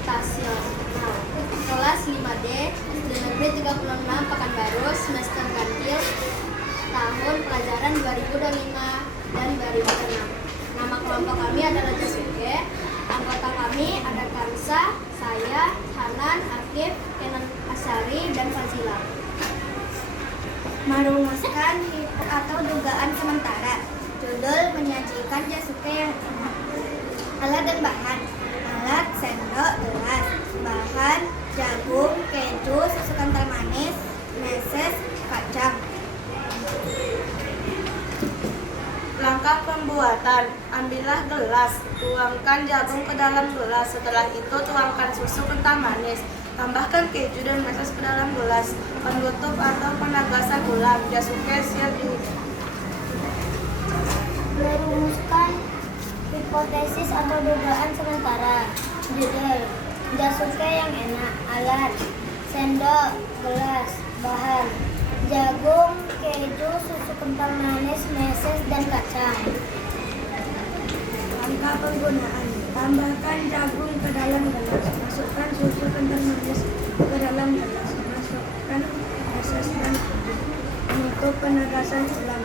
Nasional. Kelas 5D, SD Negeri 36 Pekanbaru, semester ganjil, tahun pelajaran 2005 dan 2006. Nama kelompok kami adalah Jasuke. Anggota kami ada Kansa, saya, Hanan, Akif, Kenan Asari, dan Fazila. Merumuskan atau dugaan sementara. Judul menyajikan Jasuke yang enak. Alat dan bahan. Alat sendok gelas. Bahan jagung, keju, susu kental manis, meses, kacang. Langkah pembuatan, ambillah gelas, tuangkan jagung ke dalam gelas, setelah itu tuangkan susu kental manis, tambahkan keju dan meses ke dalam gelas, penutup atau penegasan ulang. Jasuke siap di Merumuskan hipotesis atau dugaan sementara. Judul Jasuke yang enak. Alat sendok gelas. Bahan jagung, keju, susu kental manis, meses, dan kacang. Langkah penggunaan, tambahkan jagung ke dalam gelas, masukkan susu kental manis ke dalam gelas, masukkan meses dan keju, penutup penegasan ulang.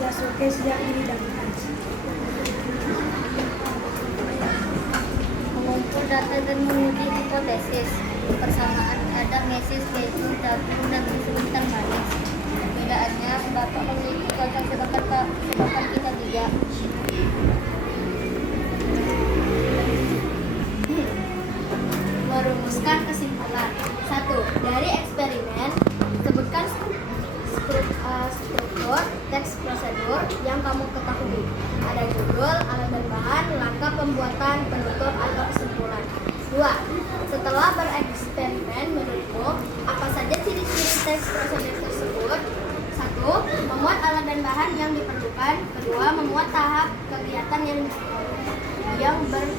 Jasuke siap dihidangkan. Mengumpul data dan menguji hipotesis. Persamaan ada meses, keju, jagung, dan susu kental manis. Perbedaannya, Bapak memiliki kacang sedangkan kita tidak. Merumuskan kesimpulan. 1. Dari eksperimen, sebutkan struktur teks prosedur yang kamu ketahui. Ada judul, alat dan bahan, langkah pembuatan, penutup atau kesimpulan. 2. Setelah bereksperimen, menurutmu apa saja ciri-ciri teks prosedur tersebut? 1. Memuat alat dan bahan yang diperlukan. 2. Memuat tahap kegiatan yang berturut.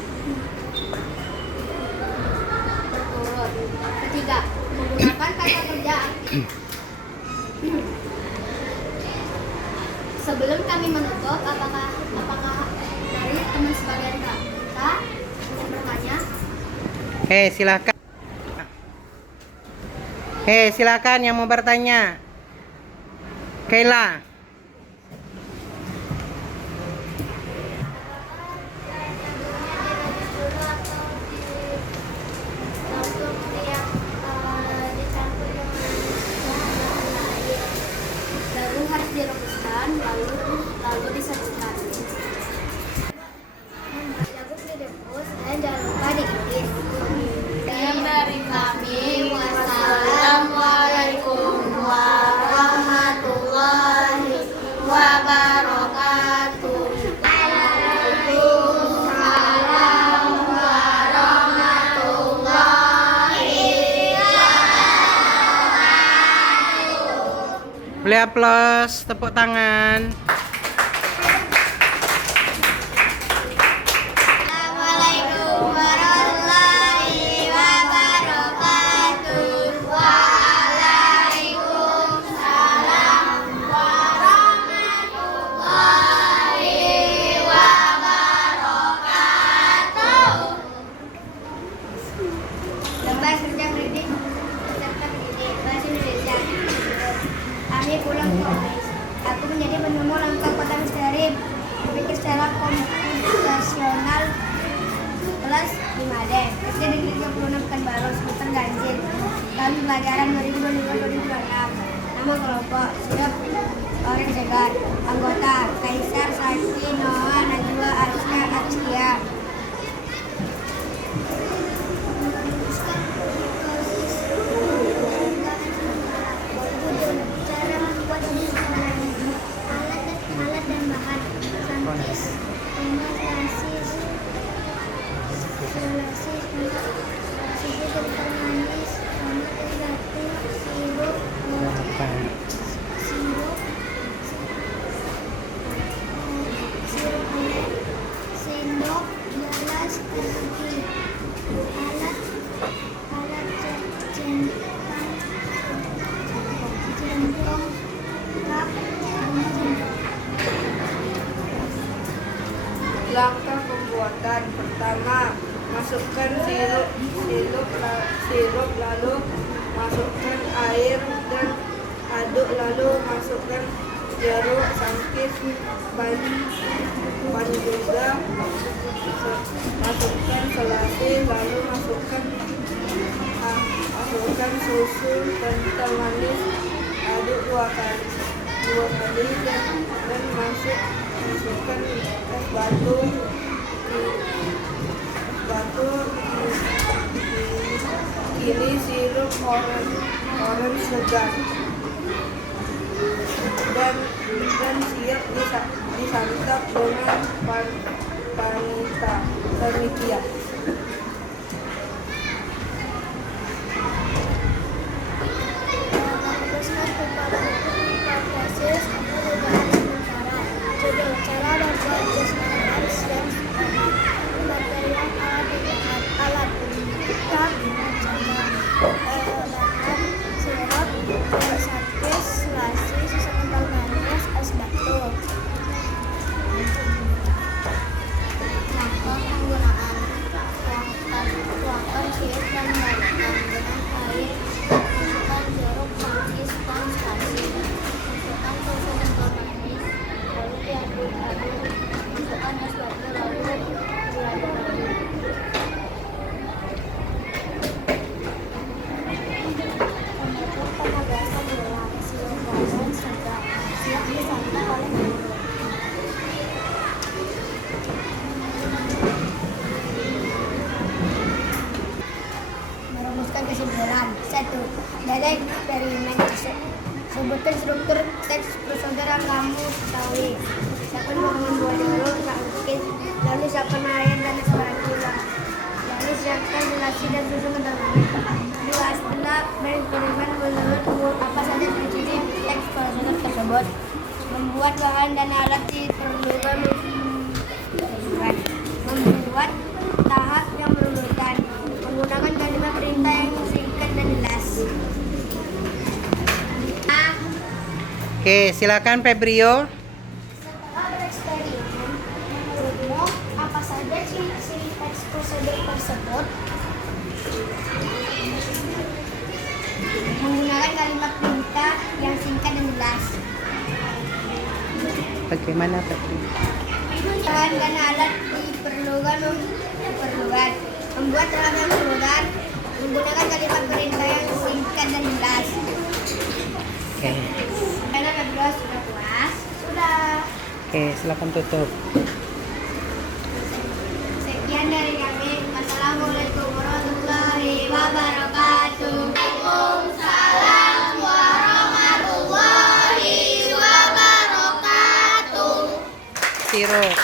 3. Menggunakan kata kerja aktif. Sebelum kami menutup, apakah dari teman sebagian kita yang bertanya? Silakan. Silakan yang mau bertanya. Kayla. Lalu harus direbuskan, lalu disajikan. Jagung direbus dan jangan lupa diiris. Sekian dari kami. Wassalamualaikum warahmatullahi wabarakatuh. Waalaikumsalam warahmatullahi wabarakatuh. Boleh aplaus, tepuk tangan. Assalamualaikum warahmatullahi wabarakatuh. Waalaikumsalam warahmatullahi wabarakatuh. Lomba kerja kritik peserta pendidik bahasa Indonesia. Kami pulang ke Oris. Aku menjadi penemu langkah kota misteri. Berpikir secara komputasional. Kelas 5D, SD Negeri 36 Pekanbaru, semester ganjil, tahun pelajaran 2025-2026. Nama kelompok, Siap Orang Segar. Anggota, Kaisar, Saki, Noah, Najwa, Arsya, Atskia. Cara membuat alat dan bahan. Santis, hemostasis, susu kental manis, tomat negatif, sirup, sendok, masukkan sirup lalu masukkan air dan aduk, lalu masukkan jeruk, sangkis, juga, masukkan selasi, lalu masukkan susu, kental manis, aduk dua kali dan masukkan es batu ini sirup orange segar dan siap disantap dengan panitia. Cara membuat jus ananas yang sederhana. Material alat kita bahan sirup, jeruk sangkis, selasi, susu kental manis, es batu. Contoh penggunaan: tuangkan sirup dan balikkan dengan air, masukkan jeruk, sangkis, dan selasi, masukkan susu kental manis, lalu diaduk-aduk, masukkan es batu, lalu diaduk-aduk. Penutup penegasan gelang, sirup orange segar, siap disantap oleh guru. Merumuskan kesimpulan. 1. Dari eksperimen sebutkan struktur teks prosedur yang kamu ketahui. Siapkan potongan buah jeruk, sangkis, lalu siapkan air dan es batu, lalu siapkan selasi dan susu kental manis. 2. Setelah bereksperimen menurut apa saja ciri teks prosedur tersebut. Membuat bahan dan alat diperlukan. Membuat tahap yang berurutan. Menggunakan kalimat perintah yang singkat dan jelas. Oke, silakan Febrio. Setelah bereksperimen, menurutmu apa saja ciri-ciri teks prosedur tersebut? Menggunakan kalimat perintah yang singkat dan jelas. Bagaimana Febrio? Bahan dan alat diperlukan. Membuat tahap yang berurutan. Menggunakan kalimat perintah yang singkat dan jelas. Oke. Karena Febrio sudah puas? Sudah. Oke, silakan tutup. Sekian dari kami. Assalamualaikum warahmatullahi wabarakatuh. Waalaikumsalam warahmatullahi wabarakatuh. Sirup.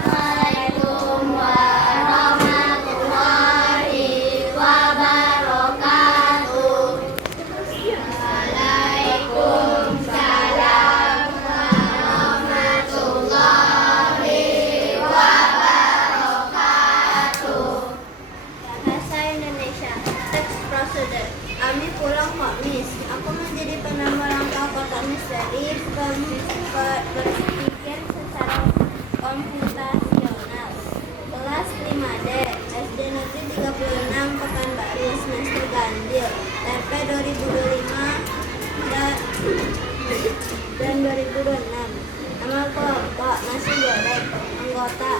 Assalamualaikum warahmatullahi wabarakatuh. Waalaikumsalam warahmatullahi wabarakatuh. Bahasa Indonesia, teks prosedur. Ami pulang Pak Miss. Aku menjadi penambah langkah kotak misteri berpikir secara komputasional. Kelas 5D, SD Negeri 36, Pekanbaru, semester ganjil, TP 2025 dan 2026. Nama kelompok nasi goreng. Anggota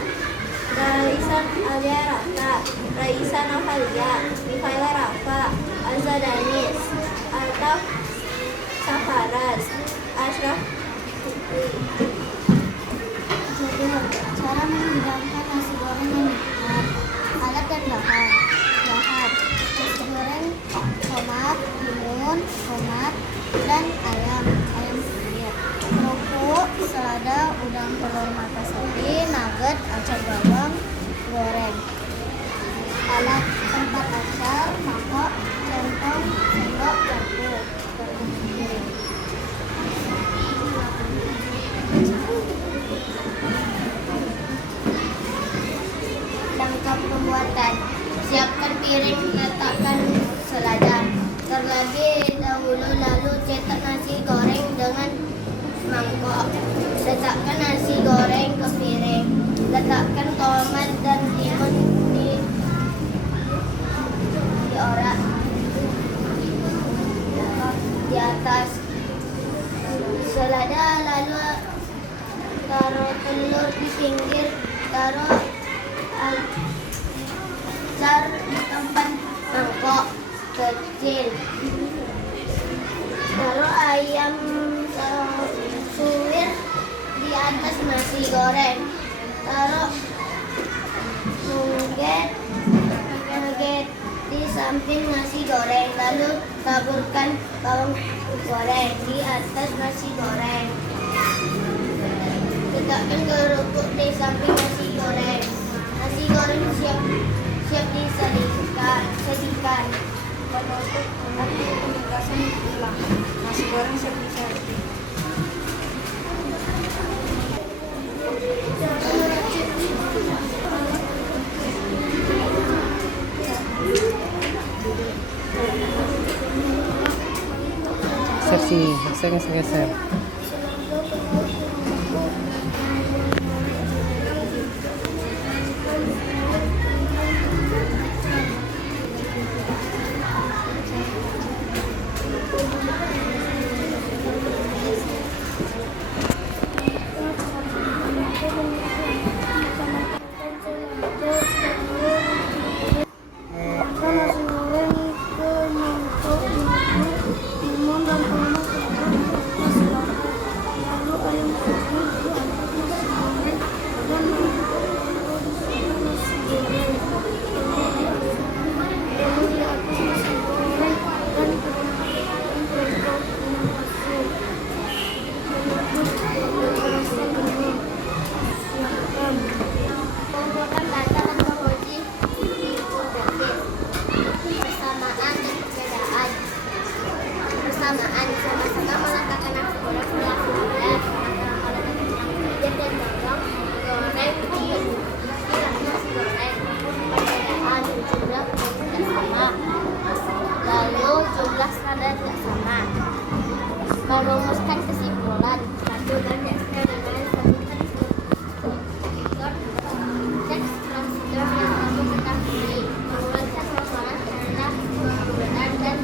Raisa Alia Rata, Raisa Navalia, Mifaila Rafa, Azza Danis, Altaf Safaras, Ashraf Fikri. Cara menghidangkan nasi goreng yang nikmat. Alat dan bahan. Nasi goreng, tomat, timun, tomat, dan ayam suwir. Kerupuk, selada, udang, telur mata sapi, nugget, acar bawang, goreng. Alat tempat asal, mangkok, centong, sendok, garpu. Langkah pembuatan: siapkan piring, letakkan selada. Terlebih dahulu, lalu cetak nasi goreng dengan mangkok. Letakkan nasi goreng ke piring. Letakkan tomat dan timun diorak di atas selada, lalu taruh telur di pinggir, taruh acar di tempat mangkok kecil, taruh ayam suwir di atas nasi goreng, taruh nugget di samping nasi goreng, lalu taburkan bawang goreng di atas nasi goreng. Letakkan kerupuk di samping nasi goreng. Nasi goreng siap disajikan. Penutup nanti penugasan pulang. Nasi goreng siap disajikan. Geser sini, geser. Bersamaan sama-sama meletakkan nasi goreng sebelah selada, dan bawang goreng di nasi goreng. Perbedaan jumlah tidak sama, lalu jumlah selada tidak sama. Merumuskan kesimpulan. Satu, lanjutkan dengan sebutan teks prosedur yang kamu ketahui. Mengulaskan persoalan adalah benar dan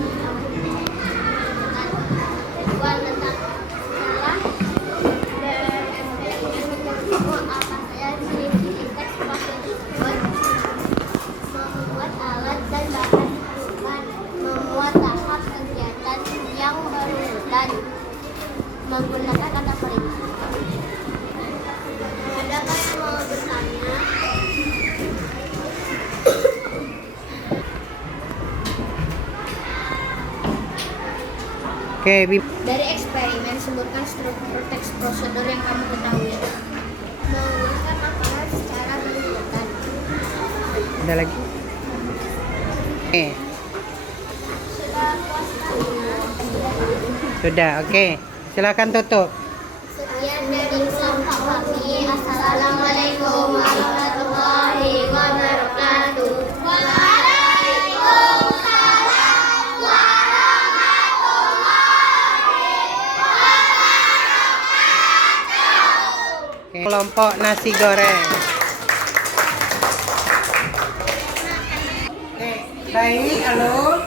menggunakan kata perinci. Adakah yang mau bertanya? Oke, Dari eksperimen sebutkan struktur teks prosedur yang kamu ketahui. Menguruskan makanan secara berurutan. ada lagi. Sudah, oke. Silakan tutup. Sekian dari kelompok kami. Assalamualaikum warahmatullahi wabarakatuh. Waalaikumsalam warahmatullahi wabarakatuh. Oke, kelompok nasi goreng. Oke, baik, halo.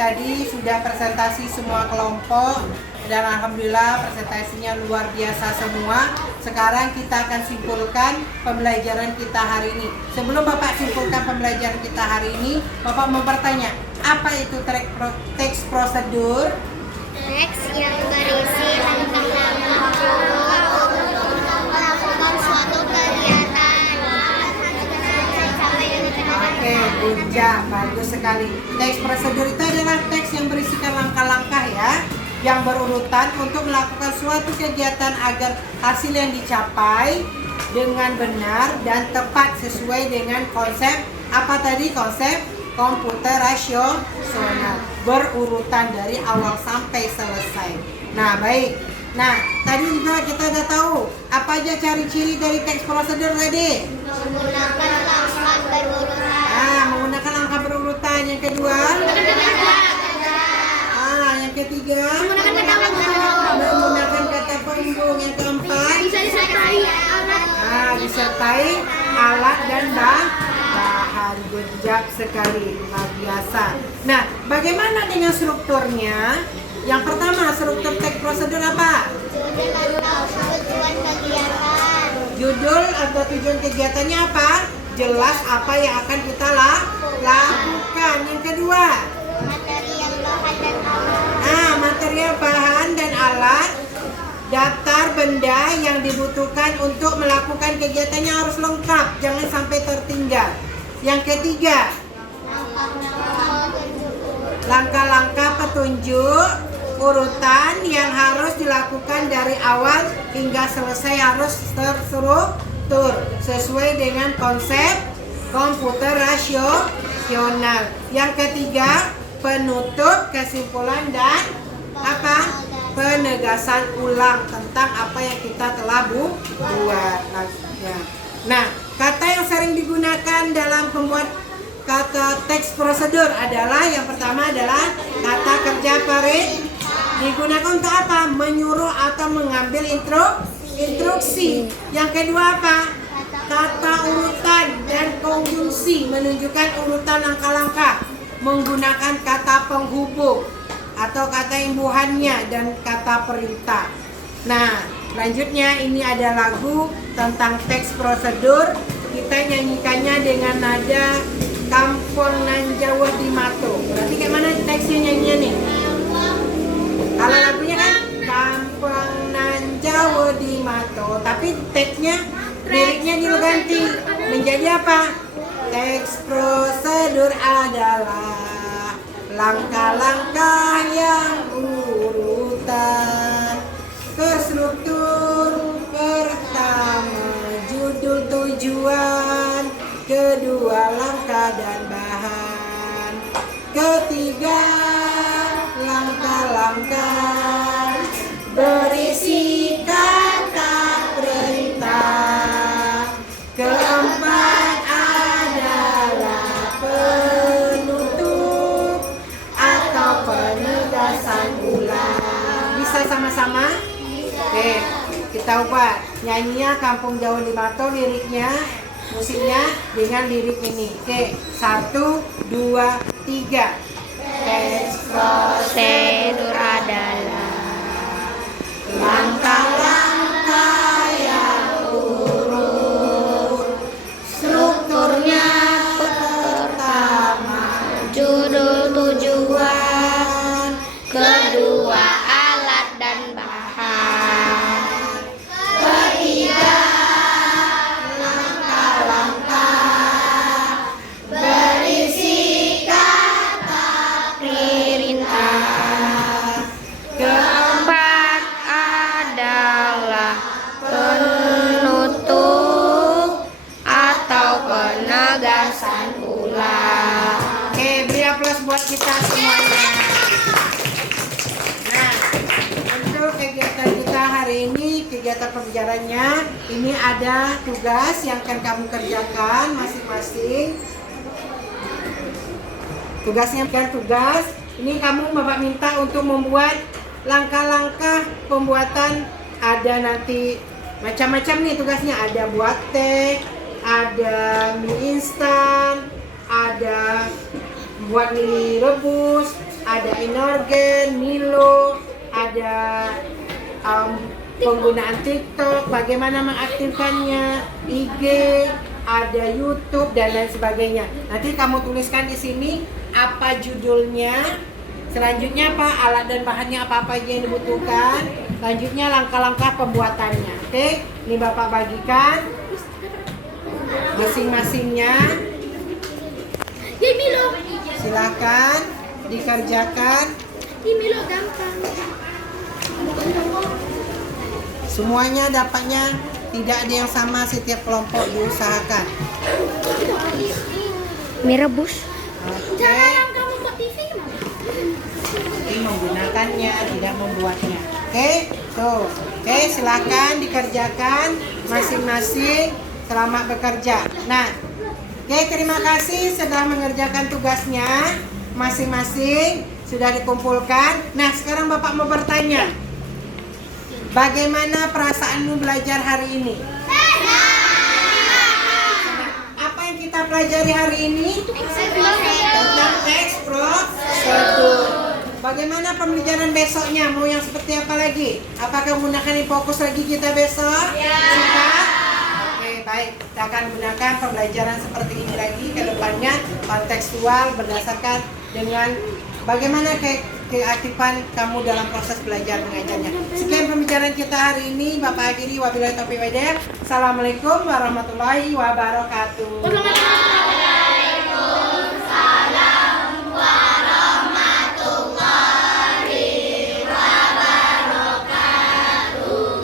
Tadi sudah presentasi semua kelompok dan alhamdulillah presentasinya luar biasa semua. Sekarang kita akan simpulkan pembelajaran kita hari ini. Sebelum Bapak simpulkan pembelajaran kita hari ini, Bapak mau bertanya, apa itu teks prosedur? Teks yang berisi tentang nama melakukan suatu kegiatan. Oke, Bunja, bagus sekali. Teks prosedur itu adalah teks yang berisikan langkah-langkah ya, yang berurutan untuk melakukan suatu kegiatan agar hasil yang dicapai dengan benar dan tepat sesuai dengan konsep apa tadi, konsep komputer rasional, berurutan dari awal sampai selesai. Nah, baik. Nah, tadi juga kita udah tahu apa aja ciri-ciri dari teks prosedur tadi. Menggunakan langkah berurutan. Menggunakan angka berurutan. Yang kedua, yang ketiga, menggunakan kata disertai alat dan bahan. Good job sekali, luar biasa. Nah, bagaimana dengan strukturnya? Yang pertama, struktur teks prosedur apa? Tujuan kegiatan. Judul atau tujuan kegiatannya apa? Jelas apa yang akan kita lakukan. Yang kedua, Material bahan dan alat. material bahan dan alat. Daftar benda yang dibutuhkan untuk melakukan kegiatannya harus lengkap, jangan sampai tertinggal. Yang ketiga, langkah-langkah petunjuk urutan yang harus dilakukan dari awal hingga selesai harus terstruktur sesuai dengan konsep komputer rasional. Yang ketiga, penutup, kesimpulan dan penegasan ulang tentang apa yang kita telah buat. Nah, kata yang sering digunakan dalam pembuat kata teks prosedur adalah yang pertama adalah kata kerja perintah. Digunakan untuk apa? Menyuruh atau mengambil instruksi. Yang kedua apa? Kata urutan dan konjungsi, menunjukkan urutan langkah-langkah menggunakan kata penghubung atau kata imbuhannya dan kata perintah. Nah, selanjutnya ini ada lagu tentang teks prosedur. Kita nyanyikannya dengan nada Kampung Nan Jawa di Mato. Berarti kayak mana teksnya nyanyinya nih? Kalau lagunya kan Kampung Nan Jawa di Mato, tapi teksnya, liriknya diganti menjadi apa? Teks prosedur adalah langkah-langkah yang urutan. Struktur pertama, judul tujuan, kedua langkah dan bahan, ketiga langkah-langkah berisi kata perintah, keempat adalah penutup atau penegasan ulang. Bisa sama-sama? Oke, kita ubah nyanyinya Kampung Jawa di Mato, liriknya, musiknya dengan lirik ini. Oke, 1, 2, 3. Teks prosedur adalah langkah-langkah yang urut. Strukturnya pertama, Judul tujuan, kedua alat dan bahan, ketiga langkah-langkah berisi kata perintah, keempat adalah penutup atau penegasan ulang. Oke, beri aplaus buat kita semuanya. Nah, untuk kegiatan kita hari ini, kegiatan pembelajarannya, ini ada tugas yang akan kamu kerjakan masing-masing. Tugasnya kan tugas. Ini kamu Bapak minta untuk membuat langkah-langkah pembuatan. Ada nanti macam-macam nih tugasnya. Ada buat teh, ada mie instan, ada buat mie rebus, ada inorgen, Milo, ada penggunaan TikTok, bagaimana mengaktifkannya, IG, ada YouTube dan lain sebagainya. Nanti kamu tuliskan di sini apa judulnya, selanjutnya apa alat dan bahannya apa aja yang dibutuhkan, selanjutnya langkah-langkah pembuatannya. Oke, ini Bapak bagikan masing-masingnya. Silakan dikerjakan. Semuanya dapatnya tidak ada yang sama, setiap kelompok diusahakan. Mie rebus. Oke. Ini menggunakannya, tidak membuatnya. Oke, tuh. Oke, silakan dikerjakan masing-masing. Selamat bekerja. Nah, oke, terima kasih sudah mengerjakan tugasnya masing-masing, sudah dikumpulkan. Nah, sekarang Bapak mau bertanya. Bagaimana perasaanmu belajar hari ini? pelajari hari ini? Tentang teks prosedur. Bagaimana pembelajaran besoknya? Mau yang seperti apa lagi? Apakah menggunakan fokus lagi kita besok? Suka? Oke, baik. Kita akan gunakan pembelajaran seperti ini lagi ke depannya, kontekstual berdasarkan dengan bagaimana keaktifan kamu dalam proses belajar mengajarnya. Sekian pembicaraan kita hari ini. Bapak akhiri, wabillahi taufiq wal hidayah. Assalamualaikum warahmatullahi wabarakatuh.